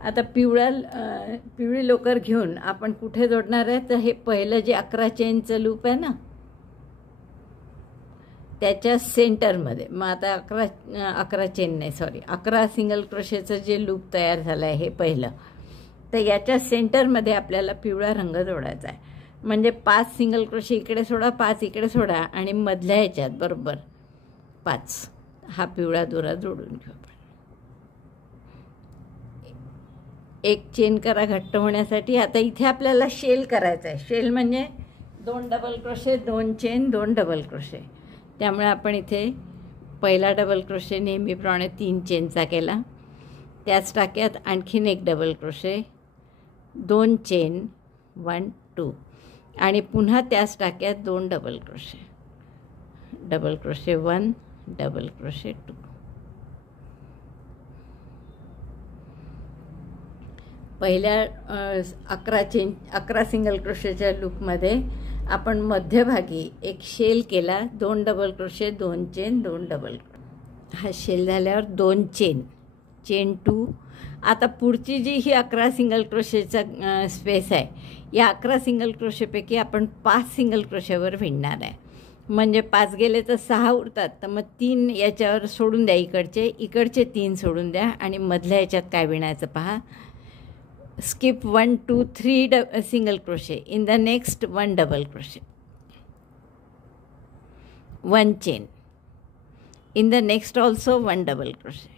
आता पिवळी लोकर घेऊन आपण कुठे जोडणार आहे, तर हे पहिलं जे 11 चेनचं लूप आहे ना त्याच्या सेंटरमध्ये. मग आता 11 सिंगल क्रोशेचं जे लूप तयार झालं आहे हे पहिलं, तर याच्या सेंटरमध्ये आपल्याला पिवळा रंग जोडायचा आहे. म्हणजे 5 सिंगल क्रोशे इकडे सोडा, 5 इकडे सोडा, आणि मधल्या ह्याच्यात बरोबर 5 हा पिवळा दोरा जोडून घेऊ आपण. एक चेन करा घट्ट होण्यासाठी. आता इथे आपल्याला शेल करायचा आहे. शेल म्हणजे 2 double crochet, 2 chain, 2 double crochet. त्यामुळे आपण इथे पहिला डबल क्रोशे नेहमीप्रमाणे 3 चेनचा केला, त्याच टाक्यात आणखीन एक डबल क्रोशे, 2 चेन, 1 2, आणि पुन्हा त्याच टाक्यात 2 double crochet, double crochet 1, double crochet 2. पहिल्या 11 सिंगल क्रोशेच्या लूपमध्ये आपण मध्यभागी एक शेल केला, 2 double crochet, 2 chain, 2 double crochet. हा शेल झाल्यावर 2 चेन, चेन 2. आता पुढची जी ही 11 सिंगल क्रोशेचा स्पेस आहे, या 11 सिंगल क्रोशेपैकी आपण 5 सिंगल क्रोशेवर विणणार आहे. म्हणजे 5 गेले तर 6 उरतात, तर मग 3 याच्यावर सोडून द्या, इकडचे 3 सोडून द्या आणि मधल्या याच्यात काय विणायचं पहा. Skip 1 2 3 single crochet. In the next 1 double crochet, 1 chain. In the next also 1 double crochet,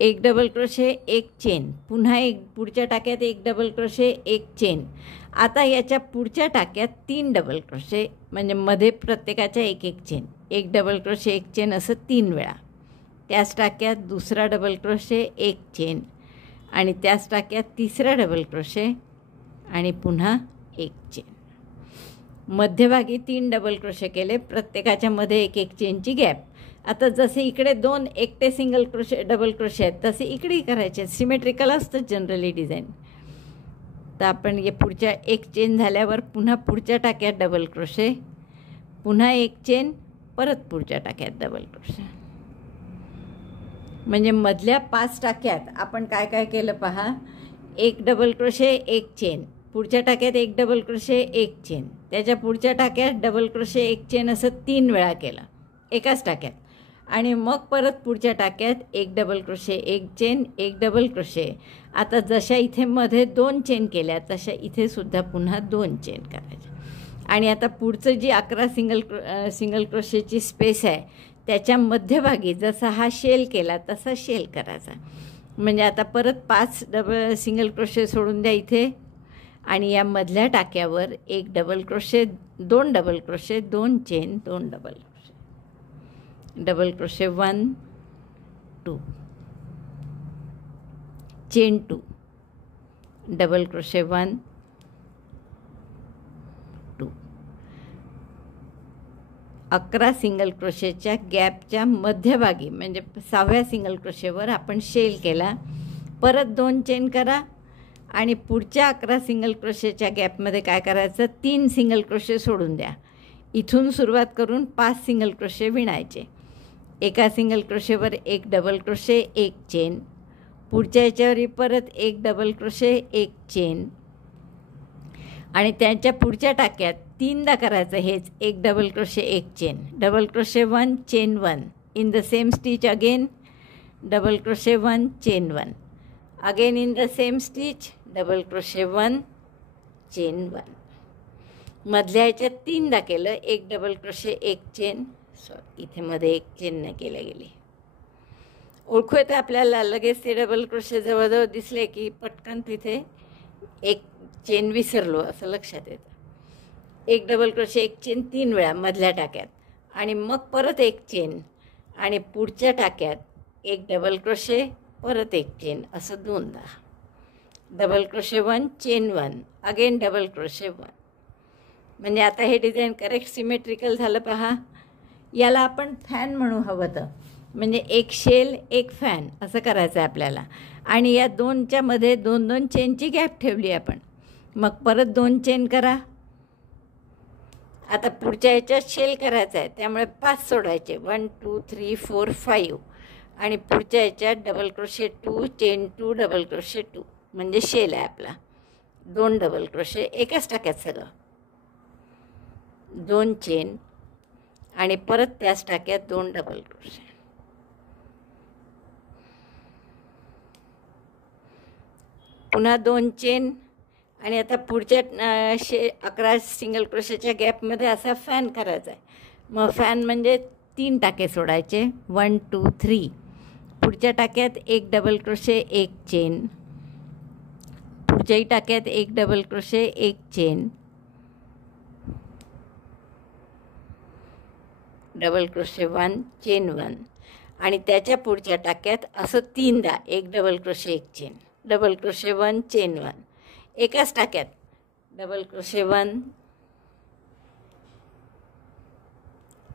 1 double crochet, 1 chain. पुन्हा पुढच्या टाक्यात 1 डबल क्रोशे, 1 चेन. आता याच्या पुढच्या टाक्यात 3 डबल क्रोशे, म्हणजे मध्ये प्रत्येकाच्या 1 चेन. 1 डबल क्रोशे, 1 चेन असं 3 वेळा. त्याच टाक्यात दुसरा डबल क्रोशे, 1 चेन. आणि त्याच टाक्यात तिसरा डबल क्रोशे आणि पुन्हा 1 चेन. मध्यभागी 3 डबल क्रोशे केले, प्रत्येकाच्या मध्ये 1 चेनची गॅप. आता जसे इकडे 2 एकटे सिंगल क्रोशे डबल क्रोशे आहेत, तसे इकडेही करायचे. सिमेट्रिकल असतं जनरली डिझाईन. तर आपण हे पुढच्या 1 चेन झाल्यावर पुन्हा पुढच्या टाक्यात डबल क्रोशे, पुन्हा 1 चेन, परत पुढच्या टाक्यात डबल क्रोशे. म्हणजे मधल्या 5 टाक्यात आपण काय काय केलं पहा. 1 डबल क्रोशे, 1 चेन. पुढच्या टाक्यात 1 डबल क्रोशे, 1 चेन. त्याच्या पुढच्या टाक्यात डबल क्रोशे, 1 चेन असं 3 वेळा केलं एकाच टाक्यात. आणि मग परत पुढच्या टाक्यात 1 डबल क्रोशे, 1 चेन, 1 डबल क्रोशे. आता जशा इथे मध्ये 2 चेन केल्या, तशा इथे सुद्धा पुन्हा 2 चेन करायच्या. आणि आता पुढचं जी 11 सिंगल क्रोशेची स्पेस आहे, त्याच्या मध्यभागी जसा हा शेल केला तसा शेल करायचा. म्हणजे आता परत 5 सिंगल क्रोशे सोडून द्या इथे. आणि या मधल्या टाक्यावर 1 double crochet, 2 double crochet, 2 chain, 2 double crochet. Double crochet 1 2, chain 2, double crochet 1 2. 11 single क्रोशेच्या गॅपच्या मध्यभागी म्हणजे 6व्या सिंगल क्रोशेवर आपण शेल केला. परत 2 चेन करा आणि पुढच्या 11 सिंगल क्रोशेच्या गॅपमध्ये काय करायचं, 3 सिंगल क्रोशे सोडून द्या. इथून सुरुवात करून 5 सिंगल क्रोशे विणायचे. एका सिंगल क्रोशेवर 1 डबल क्रोशे, 1 चेन. पुढच्या याच्यावरही परत 1 डबल क्रोशे, 1 चेन. आणि त्यांच्या पुढच्या टाक्यात 3दा करायचं हेच. 1 double crochet, 1 chain, double crochet 1 चेन 1. In the same stitch again double crochet 1 चेन 1. Again in the same stitch double crochet 1 चेन 1. मधल्या याच्यात 3दा केलं. 1 डबल क्रोशे, 1 चेन. इथे मध्ये 1 चेन नाही केल्या गेली. ओळखू येतं आपल्याला लगेच ते डबल क्रोशे जवळजवळ दिसले की पटकन तिथे 1 चेन विसरलो असं लक्षात येतं. 1 डबल क्रोशे, 1 चेन 3 वेळा मधल्या टाक्यात. आणि मग परत 1 चेन आणि पुढच्या टाक्यात 1 डबल क्रोशे, परत 1 चेन असं 2दा. डबल क्रोशे 1 चेन 1, अगेन डबल क्रोशे 1. म्हणजे आता हे डिझाईन करेक्ट सिमेट्रिकल झालं पहा. याला आपण फॅन म्हणू हवं तर. म्हणजे 1 शेल 1 फॅन असं करायचं आहे आपल्याला. आणि या 2च्या मध्ये 2-2 चेनची गॅप ठेवली आपण. मग परत 2 चेन करा. आता पुढच्या याच्यात शेल करायचा आहे, त्यामुळे 5 सोडायचे. 1 2 3 4 5. आणि पुढच्या याच्यात double crochet 2 chain 2 double crochet 2 म्हणजे शेल आहे आपला. 2 डबल क्रोशे एकाच टाक्यात सगळं, 2 चेन आणि परत त्याच टाक्यात 2 डबल क्रोशे. पुन्हा 2 चेन आणि आता पुढच्या 11 सिंगल क्रोशेच्या गॅपमध्ये असा फॅन करायचा आहे. मग फॅन म्हणजे 3 टाके सोडायचे. 1 2 3. पुढच्या टाक्यात 1 डबल क्रोशे, 1 चेन. पुढच्याही टाक्यात 1 double crochet, 1 chain, double crochet 1 चेन 1. आणि त्याच्या पुढच्या टाक्यात असं 3दा 1 double crochet, 1 chain, double crochet 1 चेन 1. एकाच टाक्यात डबल क्रोशे 1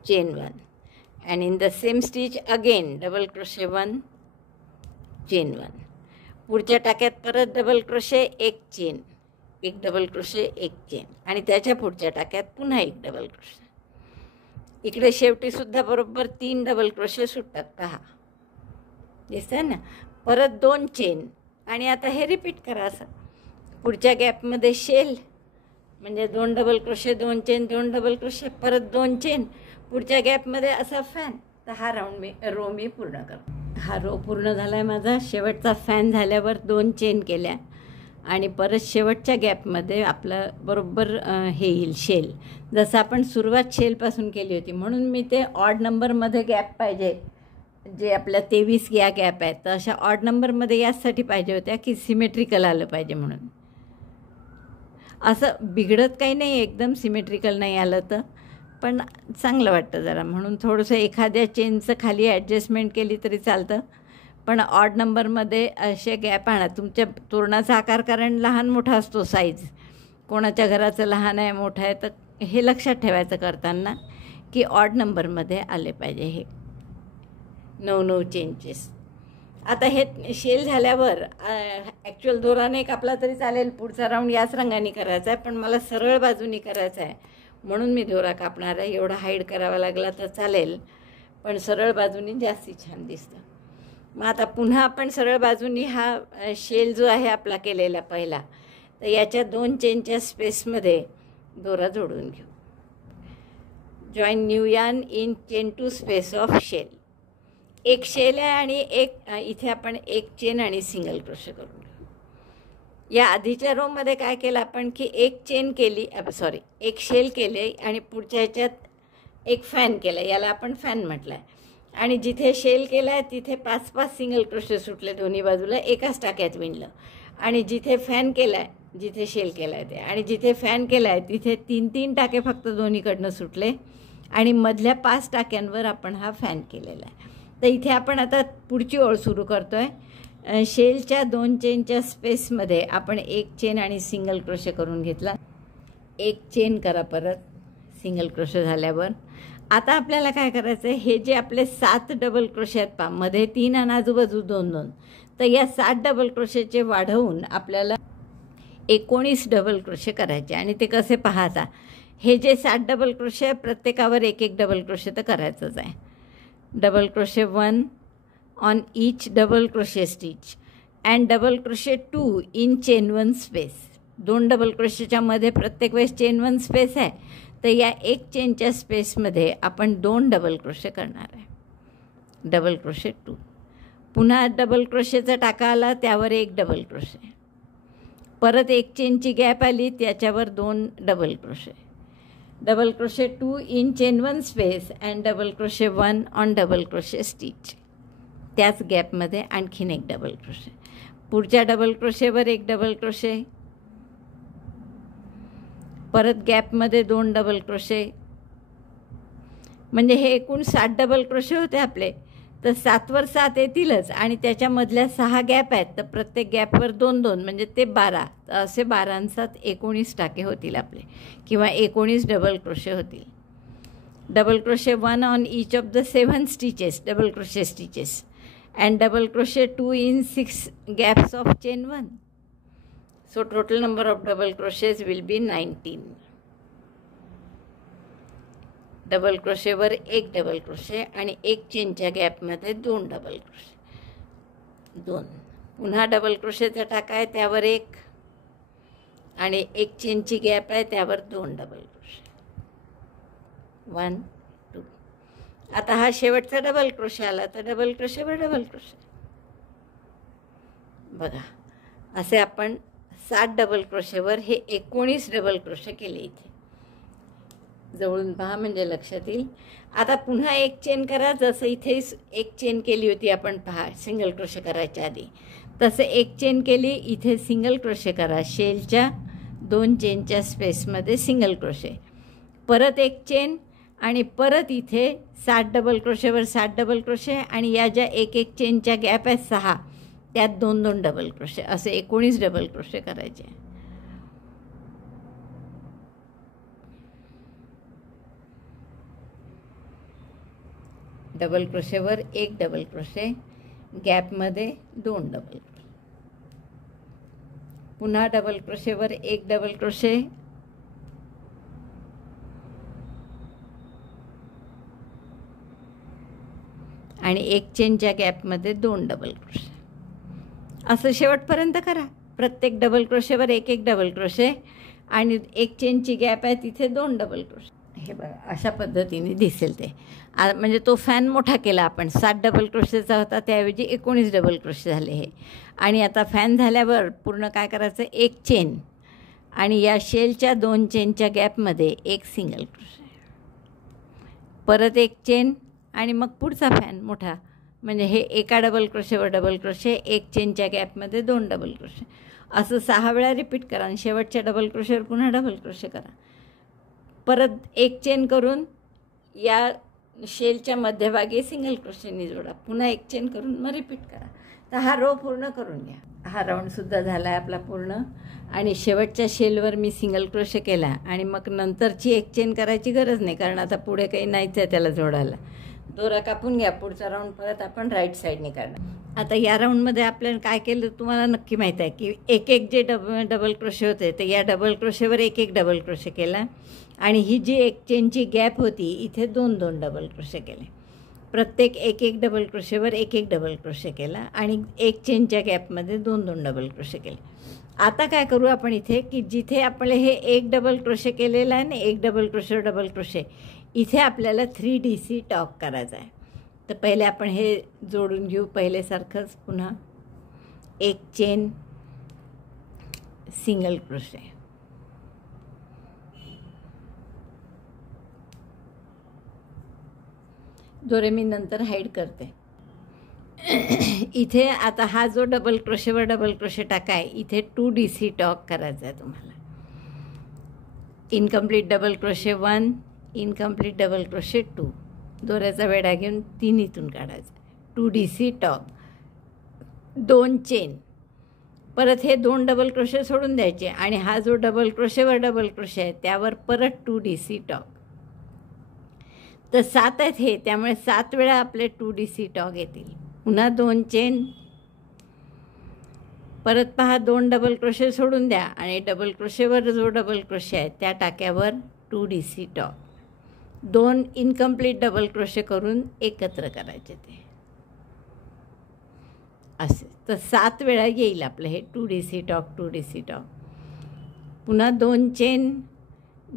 चेन 1. and in the same stitch again double crochet 1 chain 1. पुढच्या टाक्यात परत डबल क्रोशे, 1 चेन, 1 डबल क्रोशे, 1 चेन आणि त्याच्या पुढच्या टाक्यात पुन्हा 1 डबल क्रोशे. इकडे शेवटी सुद्धा बरोबर 3 डबल क्रोशे सुटतात पहा, दिसतंय ना. परत 2 चेन आणि आता हे रिपीट करा असं. पुढच्या गॅपमध्ये शेल म्हणजे 2 double crochet, 2 chain, 2 double crochet, परत 2 चेन, पुढच्या गॅपमध्ये असा फॅन. तर हा रो मी पूर्ण करतो. हा रो पूर्ण झाला आहे माझा. शेवटचा फॅन झाल्यावर 2 चेन केल्या आणि परत शेवटच्या गॅपमध्ये आपलं बरोबर हे येईल शेल. जसं आपण सुरुवात शेलपासून केली होती म्हणून मी ते ऑड नंबरमध्ये गॅप पाहिजे, जे आपल्या 23 या गॅप आहेत तर अशा ऑड नंबरमध्ये यासाठी पाहिजे होत्या की सिमेट्रिकल आलं पाहिजे म्हणून. असं बिघडत काही नाही, एकदम सिमेट्रिकल नाही आलं तर पण चांगलं वाटतं जरा, म्हणून थोडंसं एखाद्या चेनचं खाली ॲडजस्टमेंट केली तरी चालतं. पण ऑड नंबरमध्ये असे गॅप आणा. तुमच्या तोरणाचा आकार कारण लहान मोठा असतो साईज, कोणाच्या घराचं लहान आहे मोठं आहे, तर हे लक्षात ठेवायचं करताना की ऑड नंबरमध्ये आले पाहिजे हे 9 चेंजेस. आता हे शेल झाल्यावर ॲक्च्युअल दोराने कापला तरी चालेल. पुढचा राऊंड याच रंगाने करायचा आहे पण मला सरळ बाजूनी करायचा आहे म्हणून मी दोरा कापणार आहे. एवढा हाईड करावा लागला तर चालेल पण सरळ बाजूनी जास्ती छान दिसतं. मग आता पुन्हा आपण सरळ बाजूनी हा शेल जो आहे आपला केलेला पहिला, तर याच्या 2 चेनच्या स्पेसमध्ये दोरा जोडून घेऊ. Join new yarn in chain to space of shell. एक शेल आहे आणि एक इथे आपण 1 चेन आणि सिंगल क्रोशे करून घेऊ. या आधीच्या रोमध्ये काय केलं आपण की 1 चेन केली, 1 शेल केले आणि पुढच्या ह्याच्यात 1 फॅन केलं, याला आपण फॅन म्हटलं आहे. आणि जिथे शेल केला आहे तिथे 5-5 सिंगल क्रोशे सुटले दोन्ही बाजूला, एकाच टाक्यात विणलं. आणि जिथे फॅन केला आहे, जिथे शेल केला आहे ते, आणि जिथे फॅन केला आहे तिथे 3-3 टाके फक्त दोन्हीकडनं सुटले आणि मधल्या 5 टाक्यांवर आपण हा फॅन केलेला आहे. तर इथे आपण आता पुढची ओळ सुरू करतो आहे. शेलच्या 2 चेनच्या स्पेसमध्ये आपण 1 चेन आणि सिंगल क्रोशे करून घेतला. 1 चेन करा परत सिंगल क्रोशे झाल्यावर. आता आपल्याला काय करायचं आहे, हे जे आपले 7 डबल क्रोशे आहेत पहा, मध्ये 3 आणि आजूबाजू 2-2, तर या 7 डबल क्रोशेचे वाढवून आपल्याला 19 डबल क्रोशे करायचे. आणि ते कसे पाहता, हे जे 7 डबल क्रोशे आहे प्रत्येकावर 1-1 डबल क्रोशे तर करायचंच आहे. Double crochet 1 on each double crochet stitch and double crochet 2 in chain 1 space. 2 double क्रोशेच्या मध्ये प्रत्येक वेळेस चेन 1 स्पेस आहे, तर या 1 चेनच्या स्पेसमध्ये आपण 2 डबल क्रोशे करणार आहे. डबल क्रोशे 2, पुन्हा डबल क्रोशेचा टाका आला त्यावर 1 डबल क्रोशे, परत 1 चेनची गॅप आली त्याच्यावर 2 double crochet, double crochet 2 in chain 1 space and double crochet 1 on double crochet stitch. त्याच गॅपमध्ये आणखीन 1 डबल क्रोशे, पुढच्या डबल क्रोशेवर 1 डबल क्रोशे, परत गॅपमध्ये 2 डबल क्रोशे. म्हणजे हे एकूण 7 डबल क्रोशे होते आपले, तर 7 वर 7 येतीलच आणि त्याच्यामधल्या 6 गॅप आहेत तर प्रत्येक गॅपवर 2-2 म्हणजे ते 12. तर असे 12 आणि 7 19 टाके होतील आपले किंवा 19 डबल क्रोशे होतील. Double crochet 1 on each of the 7 stitches double crochet stitches and double crochet 2 in 6 gaps of chain 1. So total number of double crochets will be 19. Double क्रोशेवर 1 डबल क्रोशे आणि 1 चेनच्या गॅपमध्ये 2 डबल क्रोशे, 2. पुन्हा double क्रोशेचा टाका आहे त्यावर 1 आणि 1 चेनची gap आहे त्यावर 2 डबल क्रोशे, 1 2. आता हा शेवटचा डबल क्रोशे आला तर डबल क्रोशेवर डबल क्रोशे. बघा असे आपण 7 डबल क्रोशेवर हे 19 डबल क्रोशे केले. इथे जवळून पहा म्हणजे लक्षात येईल. आता पुन्हा 1 चेन करा, जसं इथे 1 चेन केली होती आपण पहा सिंगल क्रोशे करायच्या आधी, तसे 1 चेन केली, इथे सिंगल क्रोशे करा. शेलच्या 2 चेनच्या स्पेसमध्ये सिंगल क्रोशे, परत 1 चेन आणि परत इथे 7 डबल क्रोशेवर 7 डबल क्रोशे आणि या ज्या 1-1 चेनच्या गॅप आहेत 6 त्यात 2-2 डबल क्रोशे, असे 19 डबल क्रोशे करायचे. डबल क्रोशेवर 1 डबल क्रोशे, गॅपमध्ये 2 डबल क्रोशे, पुन्हा डबल क्रोशेवर 1 डबल क्रोशे, आणि 1 चेनच्या गॅपमध्ये 2 डबल क्रोशे. असं शेवटपर्यंत करा. प्रत्येक डबल क्रोशेवर एक एक डबल क्रोशे आणि एक चेनची गॅप आहे तिथे 2 डबल क्रोशे. हे बघा अशा पद्धतीने दिसेल ते. म्हणजे तो फॅन मोठा केला आपण. 7 डबल क्रोशेचा होता त्याऐवजी 19 डबल क्रोशे झाले हे. आणि आता फॅन झाल्यावर पूर्ण काय करायचं, एक चेन आणि या शेलच्या 2 चेनच्या गॅपमध्ये एक सिंगल क्रोशे, परत एक चेन आणि मग पुढचा फॅन मोठा. म्हणजे हे एका डबल क्रोशेवर डबल क्रोशे, एक चेनच्या गॅपमध्ये 2 डबल क्रोशे, असं 6 वेळा रिपीट करा. आणि शेवटच्या डबल क्रोशेवर पुन्हा डबल क्रोशे करा. परत एक चेन करून या शेलच्या मध्यभागी सिंगल क्रोशेने जोडा. पुन्हा एक चेन करून मग रिपीट करा. तर हा रो पूर्ण करून घ्या. हा राऊंडसुद्धा झाला आहे आपला पूर्ण. आणि शेवटच्या शेलवर मी सिंगल क्रोशे केला आणि मग नंतरची एक चेन करायची गरज नाही, कारण आता पुढे काही नाहीच आहे त्याला जोडायला. दोरा कापून घ्या. पुढचा राऊंड परत आपण राईट साईडने काढणार. आता या राऊंडमध्ये आपल्याला काय केलं तुम्हाला नक्की माहीत आहे की एक एक जे डबल क्रोशे होते ते या डबल क्रोशेवर एक एक डबल क्रोशे केला आणि ही जी एक चेनची गॅप होती इथे 2-2 डबल क्रोशे केले. प्रत्येक एक एक डबल क्रोशेवर एक एक डबल क्रोशे केला आणि एक चेनच्या गॅपमध्ये 2-2 डबल क्रोशे केले. आता काय करू आपण इथे की जिथे आपले हे एक डबल क्रोशे केलेलं आहे ना, एक डबल क्रोशेवर डबल क्रोशे, इथे आपल्याला 3DC टॉक करायचा आहे. तर पहिले आपण हे जोडून घेऊ पहिलेसारखंच. पुन्हा एक चेन, सिंगल क्रोशे, दोरे मी नंतर हाईड करते. इथे आता हा जो डबल क्रोशेवर डबल क्रोशे टाका आहे इथे 2DC टॉक करायचा आहे तुम्हाला. Incomplete double crochet 1, incomplete double crochet 2, दोऱ्याचा वेढा घेऊन 3 इथून काढायचा. 2DC टॉक, 2 चेन, परत हे 2 डबल क्रोशे सोडून द्यायचे आणि हा जो डबल क्रोशेवर डबल क्रोशे आहे त्यावर परत 2DC टॉक. तर 7 आहेत हे, त्यामुळे 7 वेळा आपले 2DC टॉक येतील. पुन्हा 2 चेन, परत पहा 2 डबल क्रोशे सोडून द्या आणि डबल क्रोशेवर जो डबल क्रोशे आहे त्या टाक्यावर 2DC talk. 2 incomplete double crochet करून एकत्र करायचे ते असे. तर 7 वेळा येईल आपलं हे 2DC टॉक 2DC टॉक. पुन्हा 2 चेन,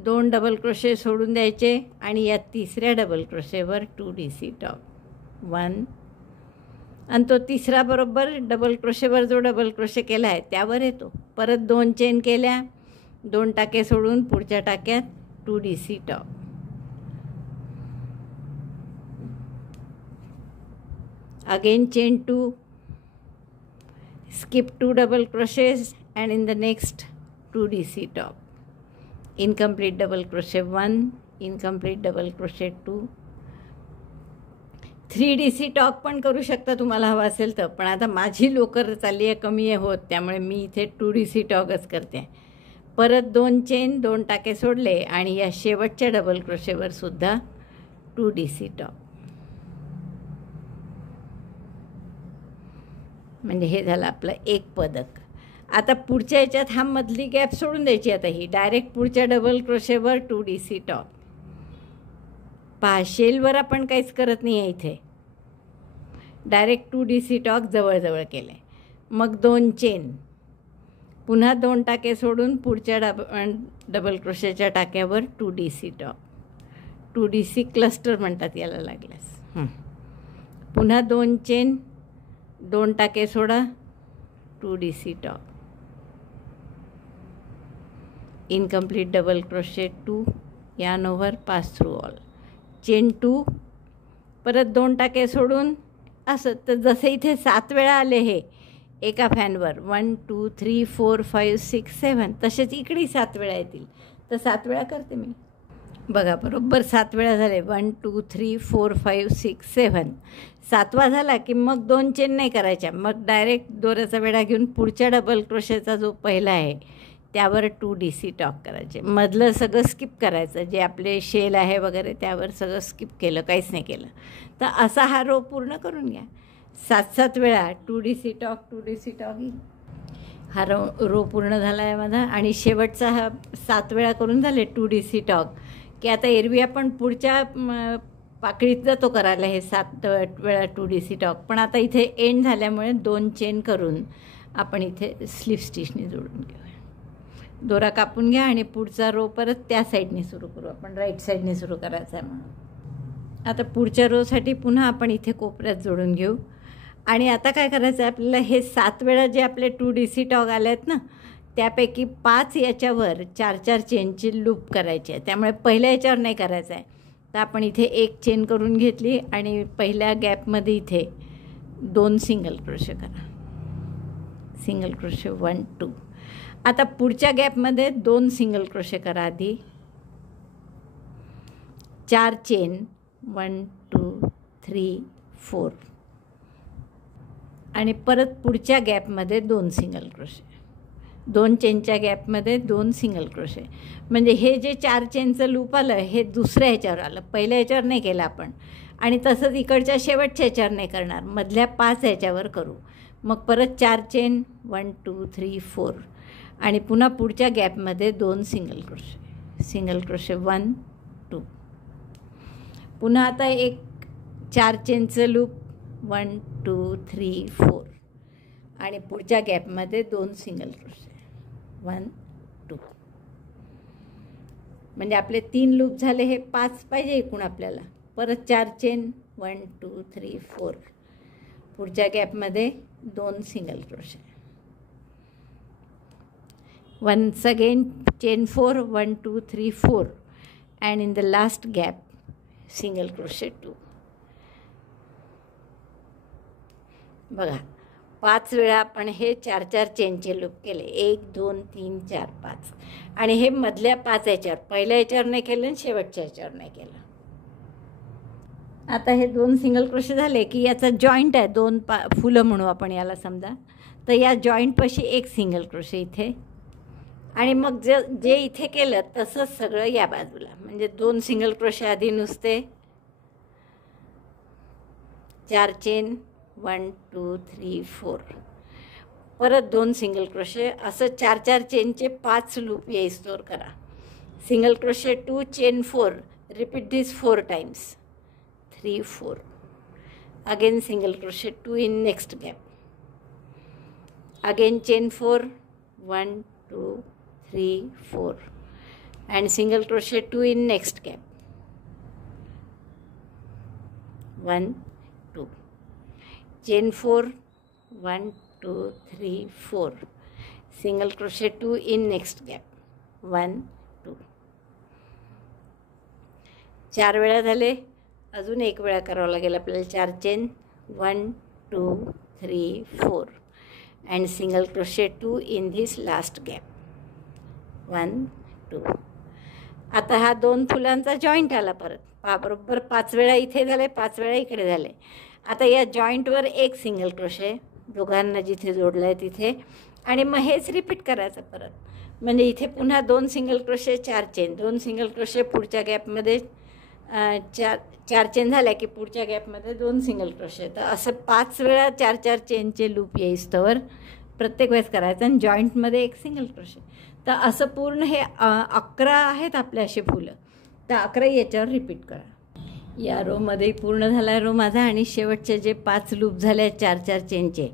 2 डबल क्रोशे सोडून द्यायचे आणि या तिसऱ्या डबल क्रोशेवर 2DC टॉक 1. आणि तो तिसरा बरोबर डबल क्रोशेवर जो डबल क्रोशे केला आहे त्यावर येतो. परत 2 चेन केल्या, 2 टाके सोडून पुढच्या टाक्यात 2DC talk. Again chain 2, skip 2 double crochets and in the next 2DC top. Incomplete double crochet 1, incomplete double crochet 2. 3DC talk पण करू शकता तुम्हाला हवा असेल तर, पण आता माझी लोकर चालली आहे कमी आहे होत, त्यामुळे मी इथे 2DC टॉकच करते. परत 2 चेन, 2 टाके सोडले आणि या शेवटच्या डबल क्रोशेवर सुद्धा 2DC टॉक. म्हणजे हे झालं आपलं एक पदक. आता पुढच्या याच्यात हा मधली गॅप सोडून द्यायची. आता ही डायरेक्ट पुढच्या डबल क्रोशेवर 2DC टॉक. पहा शेलवर आपण काहीच करत नाही आहे इथे, डायरेक्ट 2DC टॉक जवळजवळ केले. मग 2 चेन, पुन्हा 2 टाके सोडून पुढच्या डबल क्रोशेच्या टाक्यावर 2DC टॉक. 2DC क्लस्टर म्हणतात याला लागल्यास. पुन्हा 2 चेन, 2 टाके सोडा, 2DC टॉक. Incomplete double crochet 2, yarn over, pass through all, chain 2, परत 2 टाके सोडून असं. तर जसे इथे 7 वेळा आले हे एका फॅनवर, 1 2 3 4 5 6 7, तसेच इकडे 7 वेळा येतील. तर 7 वेळा करते मी. बघा बरोबर 7 वेळा झाले. 1 2 3 4 5 6 7. 7वा झाला की मग 2 चेन नाही करायच्या, मग डायरेक्ट दोऱ्याचा वेढा घेऊन पुढच्या डबल क्रोशेचा जो पहिला आहे त्यावर 2DC टॉक करायचे. मधलं सगळं स्किप करायचं, जे आपले शेल आहे वगैरे त्यावर सगळं स्किप केलं, काहीच नाही केलं. तर असा हा रो पूर्ण करून घ्या 7-7 वेळा 2DC टॉक 2DC टॉक. हा रो पूर्ण झाला आहे माझा. आणि शेवटचा हा 7 वेळा करून झाले 2DC टॉक की आता एरवी आपण पुढच्या पाकळीत जातो करायला हे 7 वेळा 2DC टॉक. पण आता इथे एंड झाल्यामुळे 2 चेन करून आपण इथे स्लिप स्टिचने जोडून घेऊया. दोरा कापून घ्या आणि पुढचा रो परत त्या साईडने सुरू करू. आपण राईट साईडने सुरू करायचा आहे म्हणून. आता पुढच्या रोसाठी पुन्हा आपण इथे कोपऱ्यात जोडून घेऊ. आणि आता काय करायचं आहे आपल्याला, हे 7 वेळा जे आपले 2 DC टॉग आले आहेत ना, त्यापैकी 5 याच्यावर 4-4 चेनची लूप करायची आहे. त्यामुळे पहिल्या याच्यावर नाही करायचं आहे. तर आपण इथे एक चेन करून घेतली आणि पहिल्या गॅपमध्ये इथे 2 सिंगल क्रोशे करा. Single crochet 1 2. आता पुढच्या गॅपमध्ये 2 सिंगल क्रोशे करा. आधी 4 चेन 1 2 3 4 आणि परत पुढच्या गॅपमध्ये 2 सिंगल क्रोशे. 2 चेनच्या गॅपमध्ये 2 सिंगल क्रोशे. म्हणजे हे जे 4 चेनचं लूप आलं हे दुसऱ्या ह्याच्यावर आलं, पहिल्या ह्याच्यावर नाही केलं आपण. आणि तसंच इकडच्या शेवटच्या ह्याच्यावर नाही करणार, मधल्या 5 ह्याच्यावर करू. मग परत 4 चेन 1 2 3 4 आणि पुन्हा पुढच्या गॅपमध्ये 2 सिंगल क्रोशे. Single crochet 1 2. पुन्हा आता एक 4 चेनचं लूप 1 2 3 4 आणि पुढच्या गॅपमध्ये 2 सिंगल क्रोशे 1 2. म्हणजे आपले 3 लूप झाले. हे 5 पाहिजे एकूण आपल्याला. परत 4 चेन 1 2 3 4 पुढच्या गॅपमध्ये 2 single crochet. Once again chain 4 1 2 3 4 and in the last gap single crochet 2. बघा 5 वेळा आपण हे 4-4 चेनचे लूप केले. 1 2 3 4 5 आणि हे मधल्या 5 याच्यावर, पहिल्या याच्यावर नाही केलं आणि शेवटच्या याच्यावर नाही केलं. आता हे 2 सिंगल क्रोशे झाले की याचा जॉईंट आहे, 2 फुलं म्हणू आपण याला समजा. तर या जॉईंटपाशी 1 सिंगल क्रोशे इथे आणि मग जे इथे केलं तसंच सगळं या बाजूला. म्हणजे 2 सिंगल क्रोशे आधी नुसते, 4 चेन 1 2 3 4 परत 2 सिंगल क्रोशे. असं 4-4 चेनचे 5 लूप येईस्तोवर करा. Single crochet 2 chain 4. Repeat this 4 times. 3 4 again single crochet 2 in next gap. Again chain 4 1 2 3 4 and single crochet 2 in next gap. 1 2 chain 4 1 2 3 4 single crochet 2 in next gap. 1 2 4 वेळा झाले. अजून एक वेळा करावं लागेल आपल्याला. 4 chain 1 2 3 4 and single crochet 2 in this last gap. 1 2. आता हा 2 फुलांचा जॉईंट आला. परत बरोबर 5 वेळा इथे झाले, 5 वेळा इकडे झाले. आता या जॉईंटवर 1 सिंगल क्रोशे दोघांना जिथे जोडलं आहे तिथे आणि मग हेच रिपीट करायचं परत. म्हणजे इथे पुन्हा 2 single crochet 4 chain, 2 single crochet पुढच्या गॅपमध्ये 4 चेन झाल्या की पुढच्या गॅपमध्ये 2 सिंगल क्रोशे. तर असं 5 वेळा 4-4 चेनचे लूप येईस्तवर प्रत्येक वेळेस करायचं आणि जॉईंटमध्ये 1 सिंगल क्रोशे. तर असं पूर्ण हे 11 आहेत आपले असे फुलं. तर 11 याच्यावर रिपीट करा. या रोमध्ये पूर्ण झाला आहे रो माझा आणि शेवटचे जे 5 लूप झाले आहेत 4-4 चेनचे,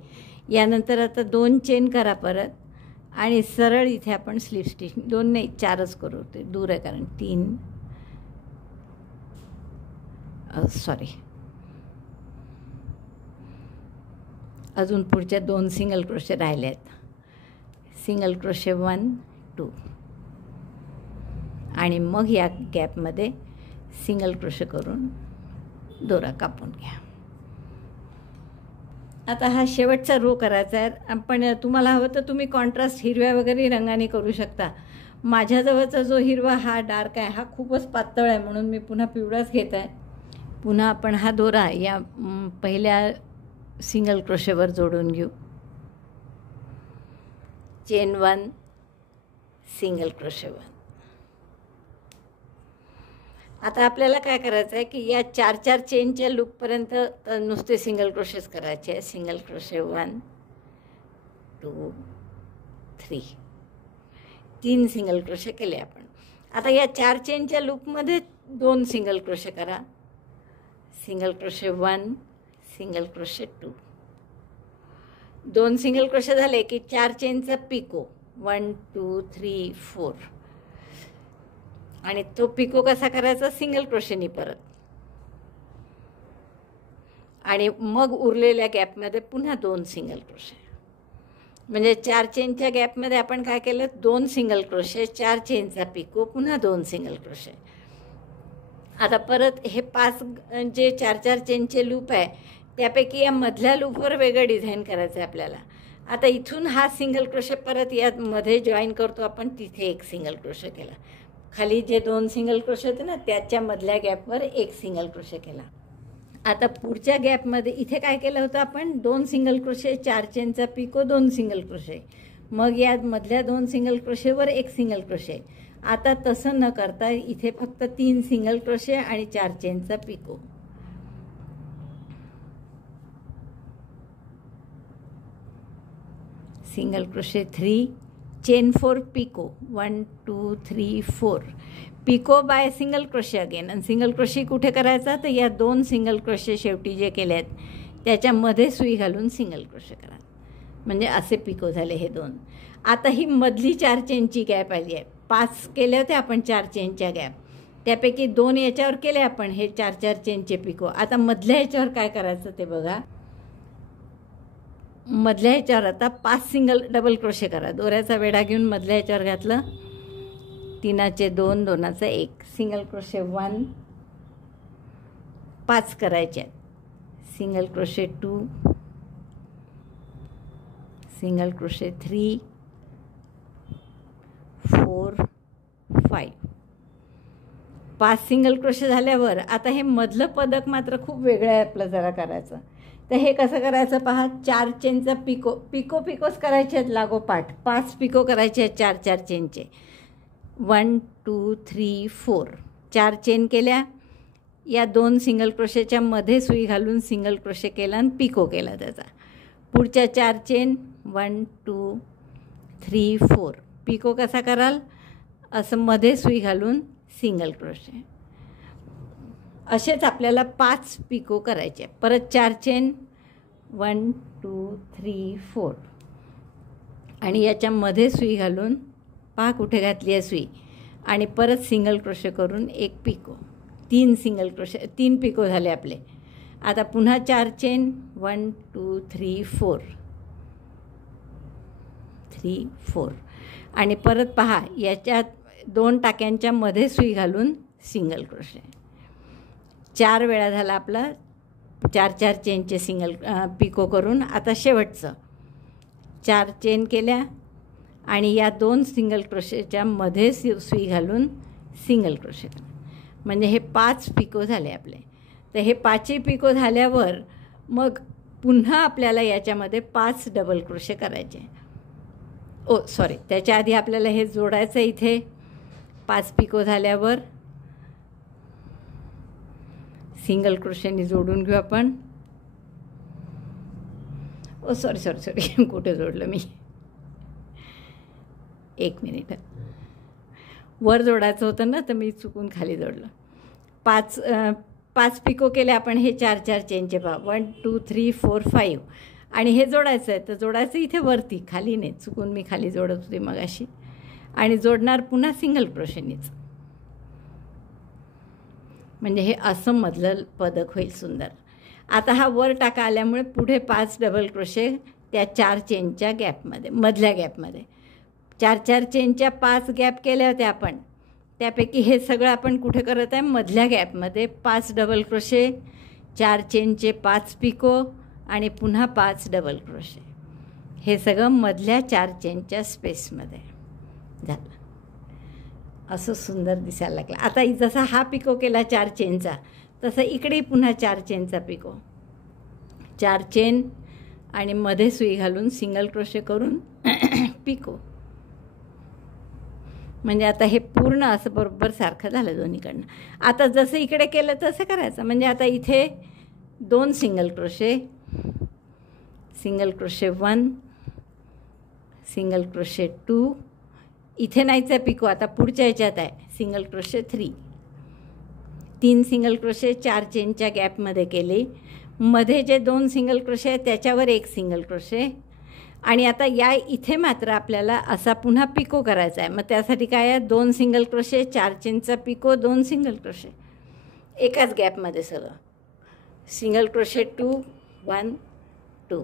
यानंतर आता 2 चेन करा परत आणि सरळ इथे आपण स्लिप स्टिच 2 नाही 4च करू. ते दूर आहे कारण 3 सॉरी अजून पुढच्या 2 सिंगल क्रोशे राहिले आहेत. सिंगल क्रोशे 1 2 आणि मग या गॅपमध्ये सिंगल क्रोशे करून दोरा कापून घ्या. आता हा शेवटचा रो करायचा आहे. पण तुम्हाला हवं तर तुम्ही कॉन्ट्रास्ट हिरव्या वगैरे रंगाने करू शकता. माझ्याजवळचा जो हिरवा हा डार्क आहे, हा खूपच पातळ आहे म्हणून मी पुन्हा पिवळाच घेत आहे. पुन्हा आपण हा दोरा या पहिल्या सिंगल क्रोशेवर जोडून घेऊ. Chain 1 single crochet 1. आता आपल्याला काय करायचं आहे की या 4-4 चेनच्या लूपपर्यंत नुसते सिंगल क्रोशेस करायचे आहे. सिंगल क्रोशे 1 2 3 3 सिंगल क्रोशे केले आपण. आता या 4 चेनच्या लूपमध्ये 2 सिंगल क्रोशे करा. Single crochet 1 single crochet 2 2 single crochet झाले की 4 चेनचा पिको 1 2 3 4 आणि तो पिको कसा करायचा सिंगल क्रोशेनी परत आणि मग उरलेल्या गॅपमध्ये पुन्हा 2 सिंगल क्रोशे म्हणजे 4 चेनच्या गॅपमध्ये आपण काय केलं 2 सिंगल क्रोशे 4 चेनचा पिको पुन्हा 2 सिंगल क्रोशे. आता परत हे 5 जे 4-4 चेनचे लूप आहे त्यापैकी या मधल्या लूपवर वेगळं डिझाईन करायचं आहे आपल्याला. आता इथून हा सिंगल क्रोशे परत यामध्ये जॉईन करतो आपण, तिथे एक सिंगल क्रोशे केला. खाली जे 2 सिंगल क्रोशे होते ना त्याच्या मधल्या गॅपवर एक सिंगल क्रोशे केला. आता पुढच्या गॅपमध्ये इथे काय केलं होतं आपण 2 सिंगल क्रोशे 4 चेनचा पिको 2 सिंगल क्रोशे, मग या मधल्या 2 सिंगल क्रोशेवर एक सिंगल क्रोशे. आता तसं न करता इथे फक्त 3 सिंगल क्रोशे आणि 4 चेनचा picot. Single crochet 3 chain 4 picot 1 2 3 4 picot by single crochet again. आणि सिंगल क्रोशे कुठे करायचा तर या 2 सिंगल क्रोशे शेवटी जे केले आहेत त्याच्यामध्ये सुई घालून सिंगल क्रोशे करा. म्हणजे असे पिको झाले हे 2. आता ही मधली 4 चेनची गॅप आली आहे. 5 केले होते आपण 4 चेनच्या गॅप, त्यापैकी 2 याच्यावर केले आपण हे 4-4 चेनचे पिको. आता मधल्या ह्याच्यावर काय करायचं ते बघा. मधल्या ह्याच्यावर आता 5 सिंगल डबल क्रोशे करा. दोऱ्याचा वेढा घेऊन मधल्या ह्याच्यावर घातलं, 3चे 2 2चा 1 सिंगल क्रोशे 1 5 करायचे आहेत. Single crochet 2 single crochet 3 4 5 5 single crochet झाल्यावर आता हे मधलं पदक मात्र खूप वेगळं आहे आपलं जरा करायचं. तर हे कसं करायचं पहा. 4 चेनचा पिकोच करायचे आहेत लागोपाठ. 5 पिको करायचे आहेत 4-4 चेनचे. 1 2 3 4 4 चेन केल्या. या 2 सिंगल क्रोशेच्या मध्ये सुई घालून सिंगल क्रोशे केला आणि पिको केला त्याचा. पुढच्या 4 चेन 1 2 3 4 पिको कसा कराल असं मध्ये सुई घालून सिंगल क्रोशे. असेच आपल्याला 5 पिको करायचे. परत 4 चेन 1 2 3 4 आणि याच्यामध्ये सुई घालून पहा कुठे घातली आहे सुई आणि परत सिंगल क्रोशे करून एक पिको. 3 पिको झाले आपले. आता पुन्हा 4 चेन 1 2 3 4 3 4 आणि परत पहा याच्यात 2 टाक्यांच्या मध्ये सुई घालून सिंगल क्रोशे. 4 वेळा झाला आपला 4-4 चेनचे सिंगल पिको करून. आता शेवटचं 4 चेन केल्या आणि या 2 सिंगल क्रोशेच्या मध्ये सुई घालून सिंगल क्रोशे करा. म्हणजे हे 5 पिको झाले आपले. तर हे 5 पिको झाल्यावर मग पुन्हा आपल्याला याच्यामध्ये 5 डबल क्रोशे करायचे. सॉरी, त्याच्या आधी आपल्याला हे जोडायचं. इथे 5 पिको झाल्यावर सिंगल क्रोशेनी जोडून घेऊ आपण. सॉरी कुठे जोडलं मी, 1 मिनिट. वर जोडायचं होतं ना तर मी चुकून खाली जोडलं. 5 पिको केले आपण हे 4-4 चेनचे पहा 1 2 3 4 5 आणि हे जोडायचं आहे. तर जोडायचं इथे वरती, खाली नाही. चुकून मी खाली जोडत होते मगाशी. आणि जोडणार पुन्हा सिंगल क्रोशेनीच. म्हणजे हे असं मधलं पदक होईल सुंदर. आता हा वर टाका आल्यामुळे पुढे 5 डबल क्रोशे त्या 4 चेनच्या गॅपमध्ये, मधल्या गॅपमध्ये. 4-4 चेनच्या 5 गॅप केल्या होत्या आपण, त्यापैकी हे सगळं आपण कुठे करत आहे मधल्या गॅपमध्ये. 5 डबल क्रोशे 4 चेनचे 5 पिको आणि पुन्हा 5 डबल क्रोशे. हे सगळं मधल्या 4 चेनच्या स्पेसमध्ये झालं. असं सुंदर दिसायला लागलं. आता जसा हा पिको केला 4 चेनचा तसं इकडे पुन्हा 4 चेनचा पिको. 4 चेन आणि मध्ये सुई घालून सिंगल क्रोशे करून पिको. म्हणजे आता हे पूर्ण असं बरोबर सारखं झालं दोन्हीकडनं. आता जसं इकडे केलं तसं करायचं. म्हणजे आता इथे 2 सिंगल क्रोशे 1 सिंगल क्रोशे 2 इथे नाहीच आहे पिको. आता पुढच्या ह्याच्यात आहे सिंगल क्रोशे 3 सिंगल क्रोशे 4 चेनच्या गॅपमध्ये केले. मध्ये जे 2 सिंगल क्रोशे आहेत त्याच्यावर एक सिंगल क्रोशे आणि आता या इथे मात्र आपल्याला असा पुन्हा पिको करायचा आहे. मग त्यासाठी काय आहे, 2 सिंगल क्रोशे, 4 चेनचा पिको, 2 सिंगल क्रोशे एकाच गॅपमध्ये सगळं. Single crochet 2 1 2,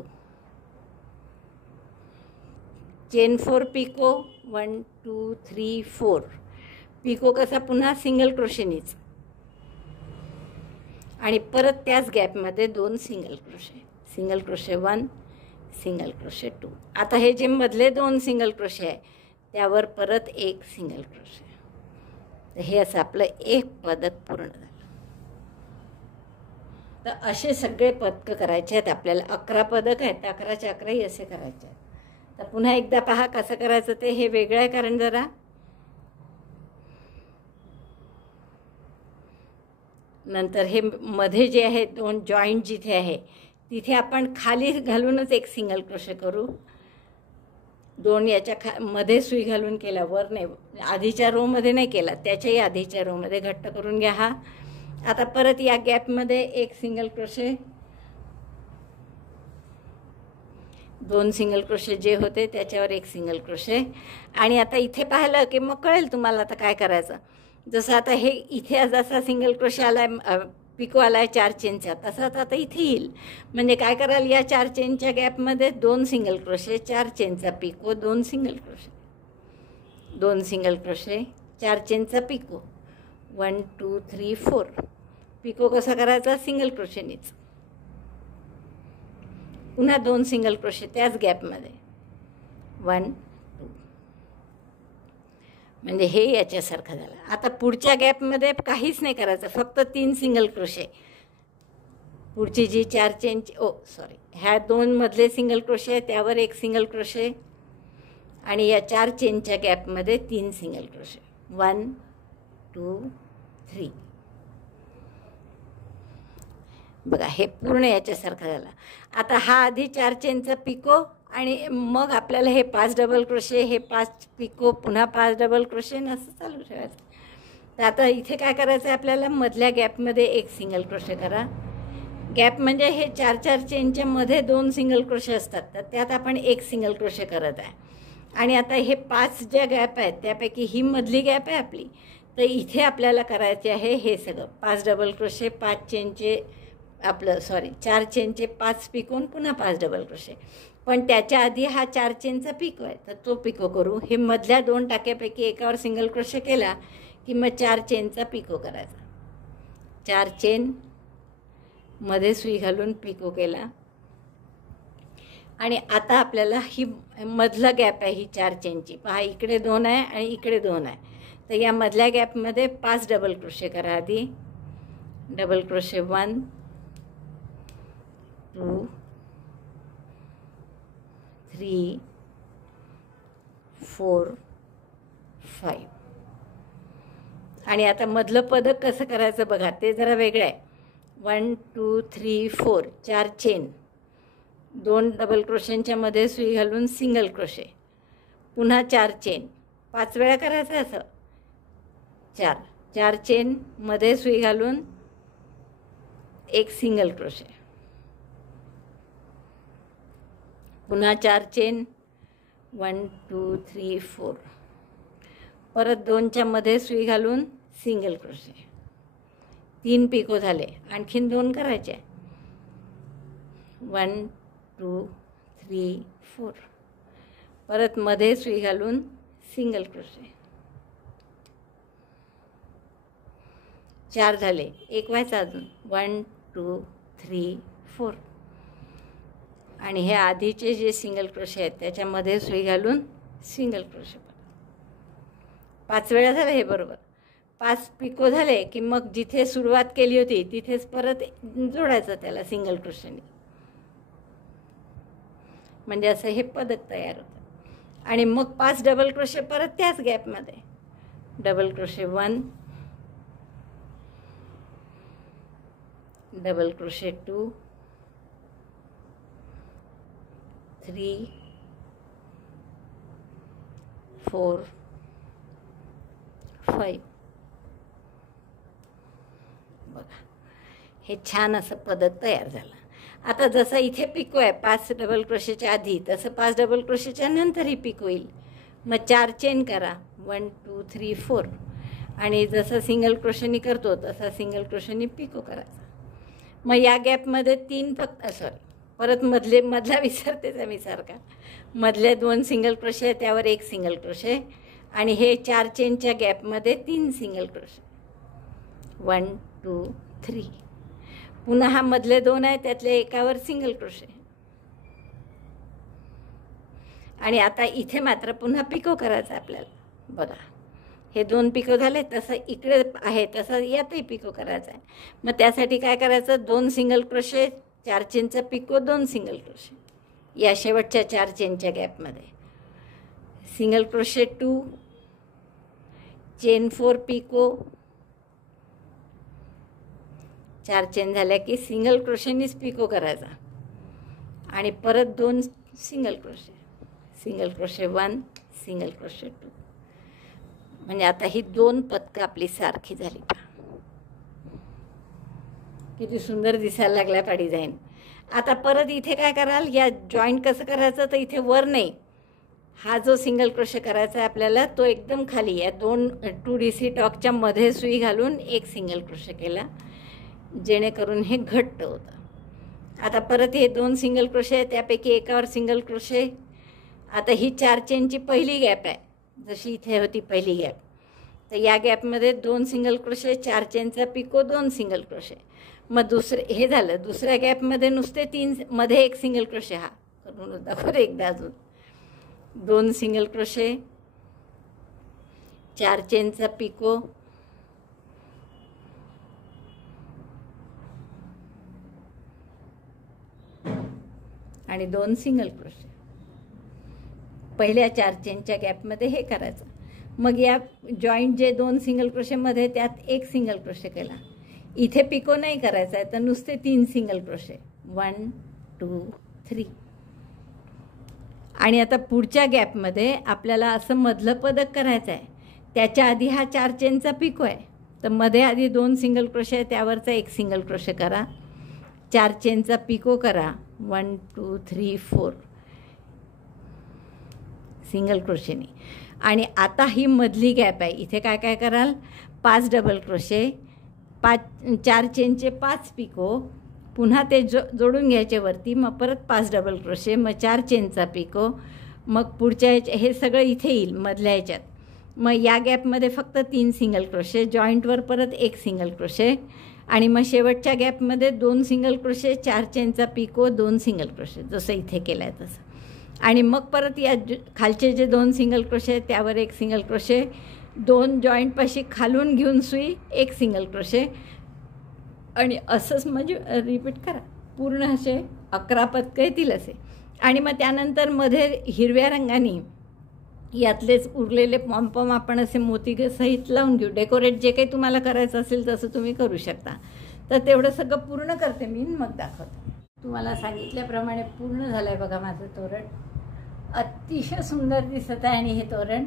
chain 4 picot 1 2 3 4, picot कसा पुन्हा सिंगल क्रोशेनीच आणि परत त्याच गॅपमध्ये 2 single crochet, single crochet 1 single crochet 2. आता हे जे मधले 2 सिंगल क्रोशे आहे त्यावर परत 1 सिंगल क्रोशे. तर हे असं आपलं एक पदक पूर्ण झालं. तर असे सगळे पदकं करायचे आहेत आपल्याला. 11 पदक आहेत, 11च्या 11ही असे करायचे आहेत. तर पुन्हा एकदा पहा कसं करायचं ते. हे वेगळं आहे कारण जरा नंतर हे मध्ये जे आहे 2 जॉईंट जिथे आहे तिथे आपण खाली घालूनच 1 सिंगल क्रोशे करू. 2 याच्या मध्ये सुई घालून केला, वर नाही, आधीच्या रोमध्ये नाही केला, त्याच्याही आधीच्या रोमध्ये घट्ट करून घ्या हा. आता परत या गॅपमध्ये 1 सिंगल क्रोशे, 2 सिंगल क्रोशे जे होते त्याच्यावर 1 सिंगल क्रोशे. आणि आता इथे पाहिलं की मग कळेल तुम्हाला आता काय करायचं. जसं आता हे इथे जसा सिंगल क्रोशे आलाय, पिको आलाय 4 चेनचा, तसाच आता इथे येईल. म्हणजे काय कराल, या 4 चेनच्या गॅपमध्ये 2 सिंगल क्रोशे, 4 चेनचा picot, 2 single crochet, 2 single crochet, 4 चेनचा पिको, 1 2 3 4. पिको कसा करायचा, सिंगल क्रोशेनीच. पुन्हा 2 सिंगल क्रोशे त्याच गॅपमध्ये, 1 2. म्हणजे हे याच्यासारखं झालं. आता पुढच्या गॅपमध्ये काहीच नाही करायचं, फक्त 3 सिंगल क्रोशे. पुढची जी 4 चेनची, ह्या 2 मधले सिंगल क्रोशे आहे त्यावर 1 सिंगल क्रोशे आणि या 4 चेनच्या गॅपमध्ये 3 सिंगल क्रोशे, 1 2 3. बघा हे पूर्ण याच्यासारखं झालं. आता हा आधी 4 चेनचा पिको आणि मग आपल्याला हे 5 डबल क्रोशे, हे 5 पिको, पुन्हा 5 डबल क्रोशे असं चालू ठेवायचं. तर आता इथे काय करायचं आहे आपल्याला, मधल्या गॅपमध्ये 1 सिंगल क्रोशे करा. गॅप म्हणजे हे 4 4 चेनच्या मध्ये 2 सिंगल क्रोशे असतात, तर त्यात आपण 1 सिंगल क्रोशे करत आहे. आणि आता हे 5 ज्या गॅप आहेत त्यापैकी ही मधली गॅप आहे आपली. तर इथे आपल्याला करायचे आहे हे सगळं 5 डबल क्रोशे, 5 चेनचे 4 चेनचे 5 पिकोन पुन्हा 5 डबल क्रोशे. पण त्याच्या आधी हा 4 चेनचा पिको आहे तर तो पिको करू. हे मधल्या 2 टाक्यापैकी एकावर सिंगल क्रोशे केला की मग 4 चेनचा पिको करायचा. 4 चेन मध्ये सुई घालून पिको केला. आणि आता आपल्याला ही मधला गॅप आहे ही 4 चेनची, पहा इकडे 2 आहे आणि इकडे 2 आहे. तर या मधल्या गॅपमध्ये 5 डबल क्रोशे करा आधी. Double crochet 1 2 3 4 5. आणि आता मधलं पदक कसं करायचं बघा, ते जरा वेगळं आहे. 1 2 3 4, 4 चेन, 2 डबल क्रोशेंच्या मध्ये सुई घालून सिंगल क्रोशे, पुन्हा 4 चेन, 5 वेळा करायचं असं. 4 चेन मध्ये सुई घालून 1 सिंगल क्रोशे, पुन्हा 4 चेन, 1 2 3 4, परत 2च्या मध्ये सुई घालून सिंगल क्रोशे, 3 पिको झाले. आणखीन 2 करायचे. 1 2 3 4, परत मध्ये सुई घालून सिंगल क्रोशे, 4 झाले. 1 व्हायचा अजून. 1 2 3 4. आणि हे आधीचे जे सिंगल क्रोशे आहेत त्याच्यामध्ये सुई घालून सिंगल क्रोशे, 5 वेळा झालं हे बरोबर. 5 पिको झाले की मग जिथे सुरुवात केली होती तिथेच परत जोडायचं त्याला सिंगल क्रोशेने. म्हणजे असं हे पदक तयार होतं. आणि मग 5 डबल क्रोशे परत त्याच गॅपमध्ये. Double crochet 1, double crochet 2, 3 4 5. बघा हे छान असं पदक तयार झालं. आता जसं इथे पिको आहे 5 डबल क्रोशेच्या आधी, तसं 5 डबल क्रोशेच्या नंतर ही पिको होईल. मग 4 चेन करा, 1 2 3 4, आणि जसं सिंगल क्रोशेनी करतो तसा सिंगल क्रोशेनी पिको करायचा. मग या गॅपमध्ये 3 फक्त परत मधला विसरतेच मी सारखा. मधले 2 सिंगल क्रोशे, त्यावर 1 सिंगल क्रोशे, आणि हे 4 चेनच्या गॅपमध्ये 3 सिंगल क्रोशे, 1 2 3. पुन्हा हा मधले 2 आहे, त्यातल्या एकावर सिंगल क्रोशे. आणि आता इथे मात्र पुन्हा पिको करायचं आपल्याला. बघा हे 2 पिको झाले, तसं इकडे आहे तसं यातही पिको करायचं आहे. मग त्यासाठी काय करायचं, 2 सिंगल क्रोशे, 4 चेनचा पिको, 2 सिंगल क्रोशे या शेवटच्या 4 चेनच्या गॅपमध्ये. Single crochet 2, chain 4 picot, 4 chain झाल्या की सिंगल क्रोशेनीच पिको करायचा, आणि परत 2 single crochet, single crochet 1, single crochet 2. म्हणजे आता ही 2 पदकं आपली सारखी झाली. किती सुंदर दिसायला लागल्या पा डिझाईन. आता परत इथे काय कराल, या जॉईंट कसं करायचं, तर इथे वर नाही, हा जो सिंगल क्रोशे करायचा आहे आपल्याला तो एकदम खाली या 2 DC टॉकच्या मध्ये सुई घालून 1 सिंगल क्रोशे केला, जेणेकरून हे घट्ट होतं. आता परत हे 2 सिंगल क्रोशे, त्यापैकी एकावर सिंगल क्रोशे. आता ही 4 चेनची पहिली गॅप आहे, जशी इथे होती पहिली गॅप, तर या गॅपमध्ये 2 सिंगल क्रोशे, 4 चेनचा पिको, 2 सिंगल क्रोशे. मग हे झालं. दुसऱ्या गॅपमध्ये नुसते 3, मध्ये 1 सिंगल क्रोशे. हा करून दाखवते एकदा अजून. 2 सिंगल क्रोशे, 4 चेनचा पिको, आणि 2 सिंगल क्रोशे. पहिल्या 4 चेनच्या गॅपमध्ये हे करायचं. मग या जॉईंट जे 2 सिंगल क्रोशेमध्ये त्यात 1 सिंगल क्रोशे केला. इथे पिको नाही करायचा आहे, तर नुसते 3 सिंगल क्रोशे, 1 2 3. आणि आता पुढच्या गॅपमध्ये आपल्याला असं मधलं पदक करायचं आहे. त्याच्या आधी हा 4 चेनचा पिको आहे, तर मध्ये आधी 2 सिंगल क्रोशे, त्यावरचा 1 सिंगल क्रोशे करा, 4 चेनचा पिको करा, 1 2 3 4 सिंगल क्रोशेनी. आणि आता ही मधली गॅप आहे, इथे काय काय कराल, 5 डबल क्रोशे, 4 चेनचे 5 पिको, पुन्हा ते जोडून घ्यायचे वरती, मग परत 5 डबल क्रोशे, मग 4 चेनचा पिको, मग पुढच्या हे सगळं इथे येईल मधल्या ह्याच्यात. मग या गॅपमध्ये फक्त 3 सिंगल क्रोशे, जॉईंटवर परत 1 सिंगल क्रोशे, आणि मग शेवटच्या गॅपमध्ये 2 सिंगल क्रोशे, 4 चेनचा पिको, 2 सिंगल क्रोशे, जसं इथे केलं आहे तसं. आणि मग परत या खालचे जे 2 सिंगल क्रोशे, त्यावर 1 सिंगल क्रोशे, 2 जॉईंटपाशी खालून घेऊन सुई, 1 सिंगल क्रोशे, आणि असंच म्हणजे रिपीट करा. पूर्ण असे 11 पदकं येतील असे. आणि मग त्यानंतर मध्ये हिरव्या रंगाने यातलेच उरलेले पॉम्पॉम आपण असे मोती सहित लावून घेऊ. डेकोरेट जे काही तुम्हाला करायचं असेल तसं तुम्ही करू शकता. तर तेवढं सगळं पूर्ण करते मी, मग दाखवते. तुम्हाला सांगितल्याप्रमाणे पूर्ण झालं आहे बघा माझं तोरण. अतिशय सुंदर दिसत आहे, आणि हे तोरण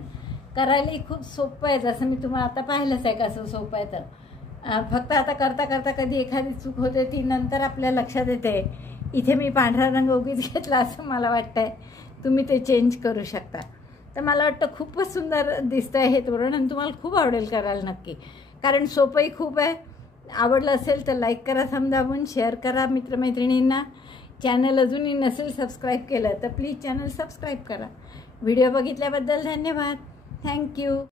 करायलाही खूप सोपं आहे. जसं मी तुम्हाला आता पाहिलंच आहे कसं सोपं आहे. तर फक्त आता करता करता कधी एखादी चूक होते, ती नंतर आपल्या लक्षात येते. इथे मी पांढरा रंग उगीच घेतला असं मला वाटतं आहे. तुम्ही ते चेंज करू शकता. तर मला वाटतं खूपच सुंदर दिसतं आहे हे तोरण, आणि तुम्हाला खूप आवडेल करायला नक्की, कारण सोपंही खूप आहे. आवडलं असेल तर लाईक करा, थंब दाबून शेअर करा मित्रमैत्रिणींना. चॅनल अजूनही नसेल सबस्क्राईब केलं तर प्लीज चॅनल सबस्क्राईब करा. व्हिडिओ बघितल्याबद्दल धन्यवाद. थँक्यू.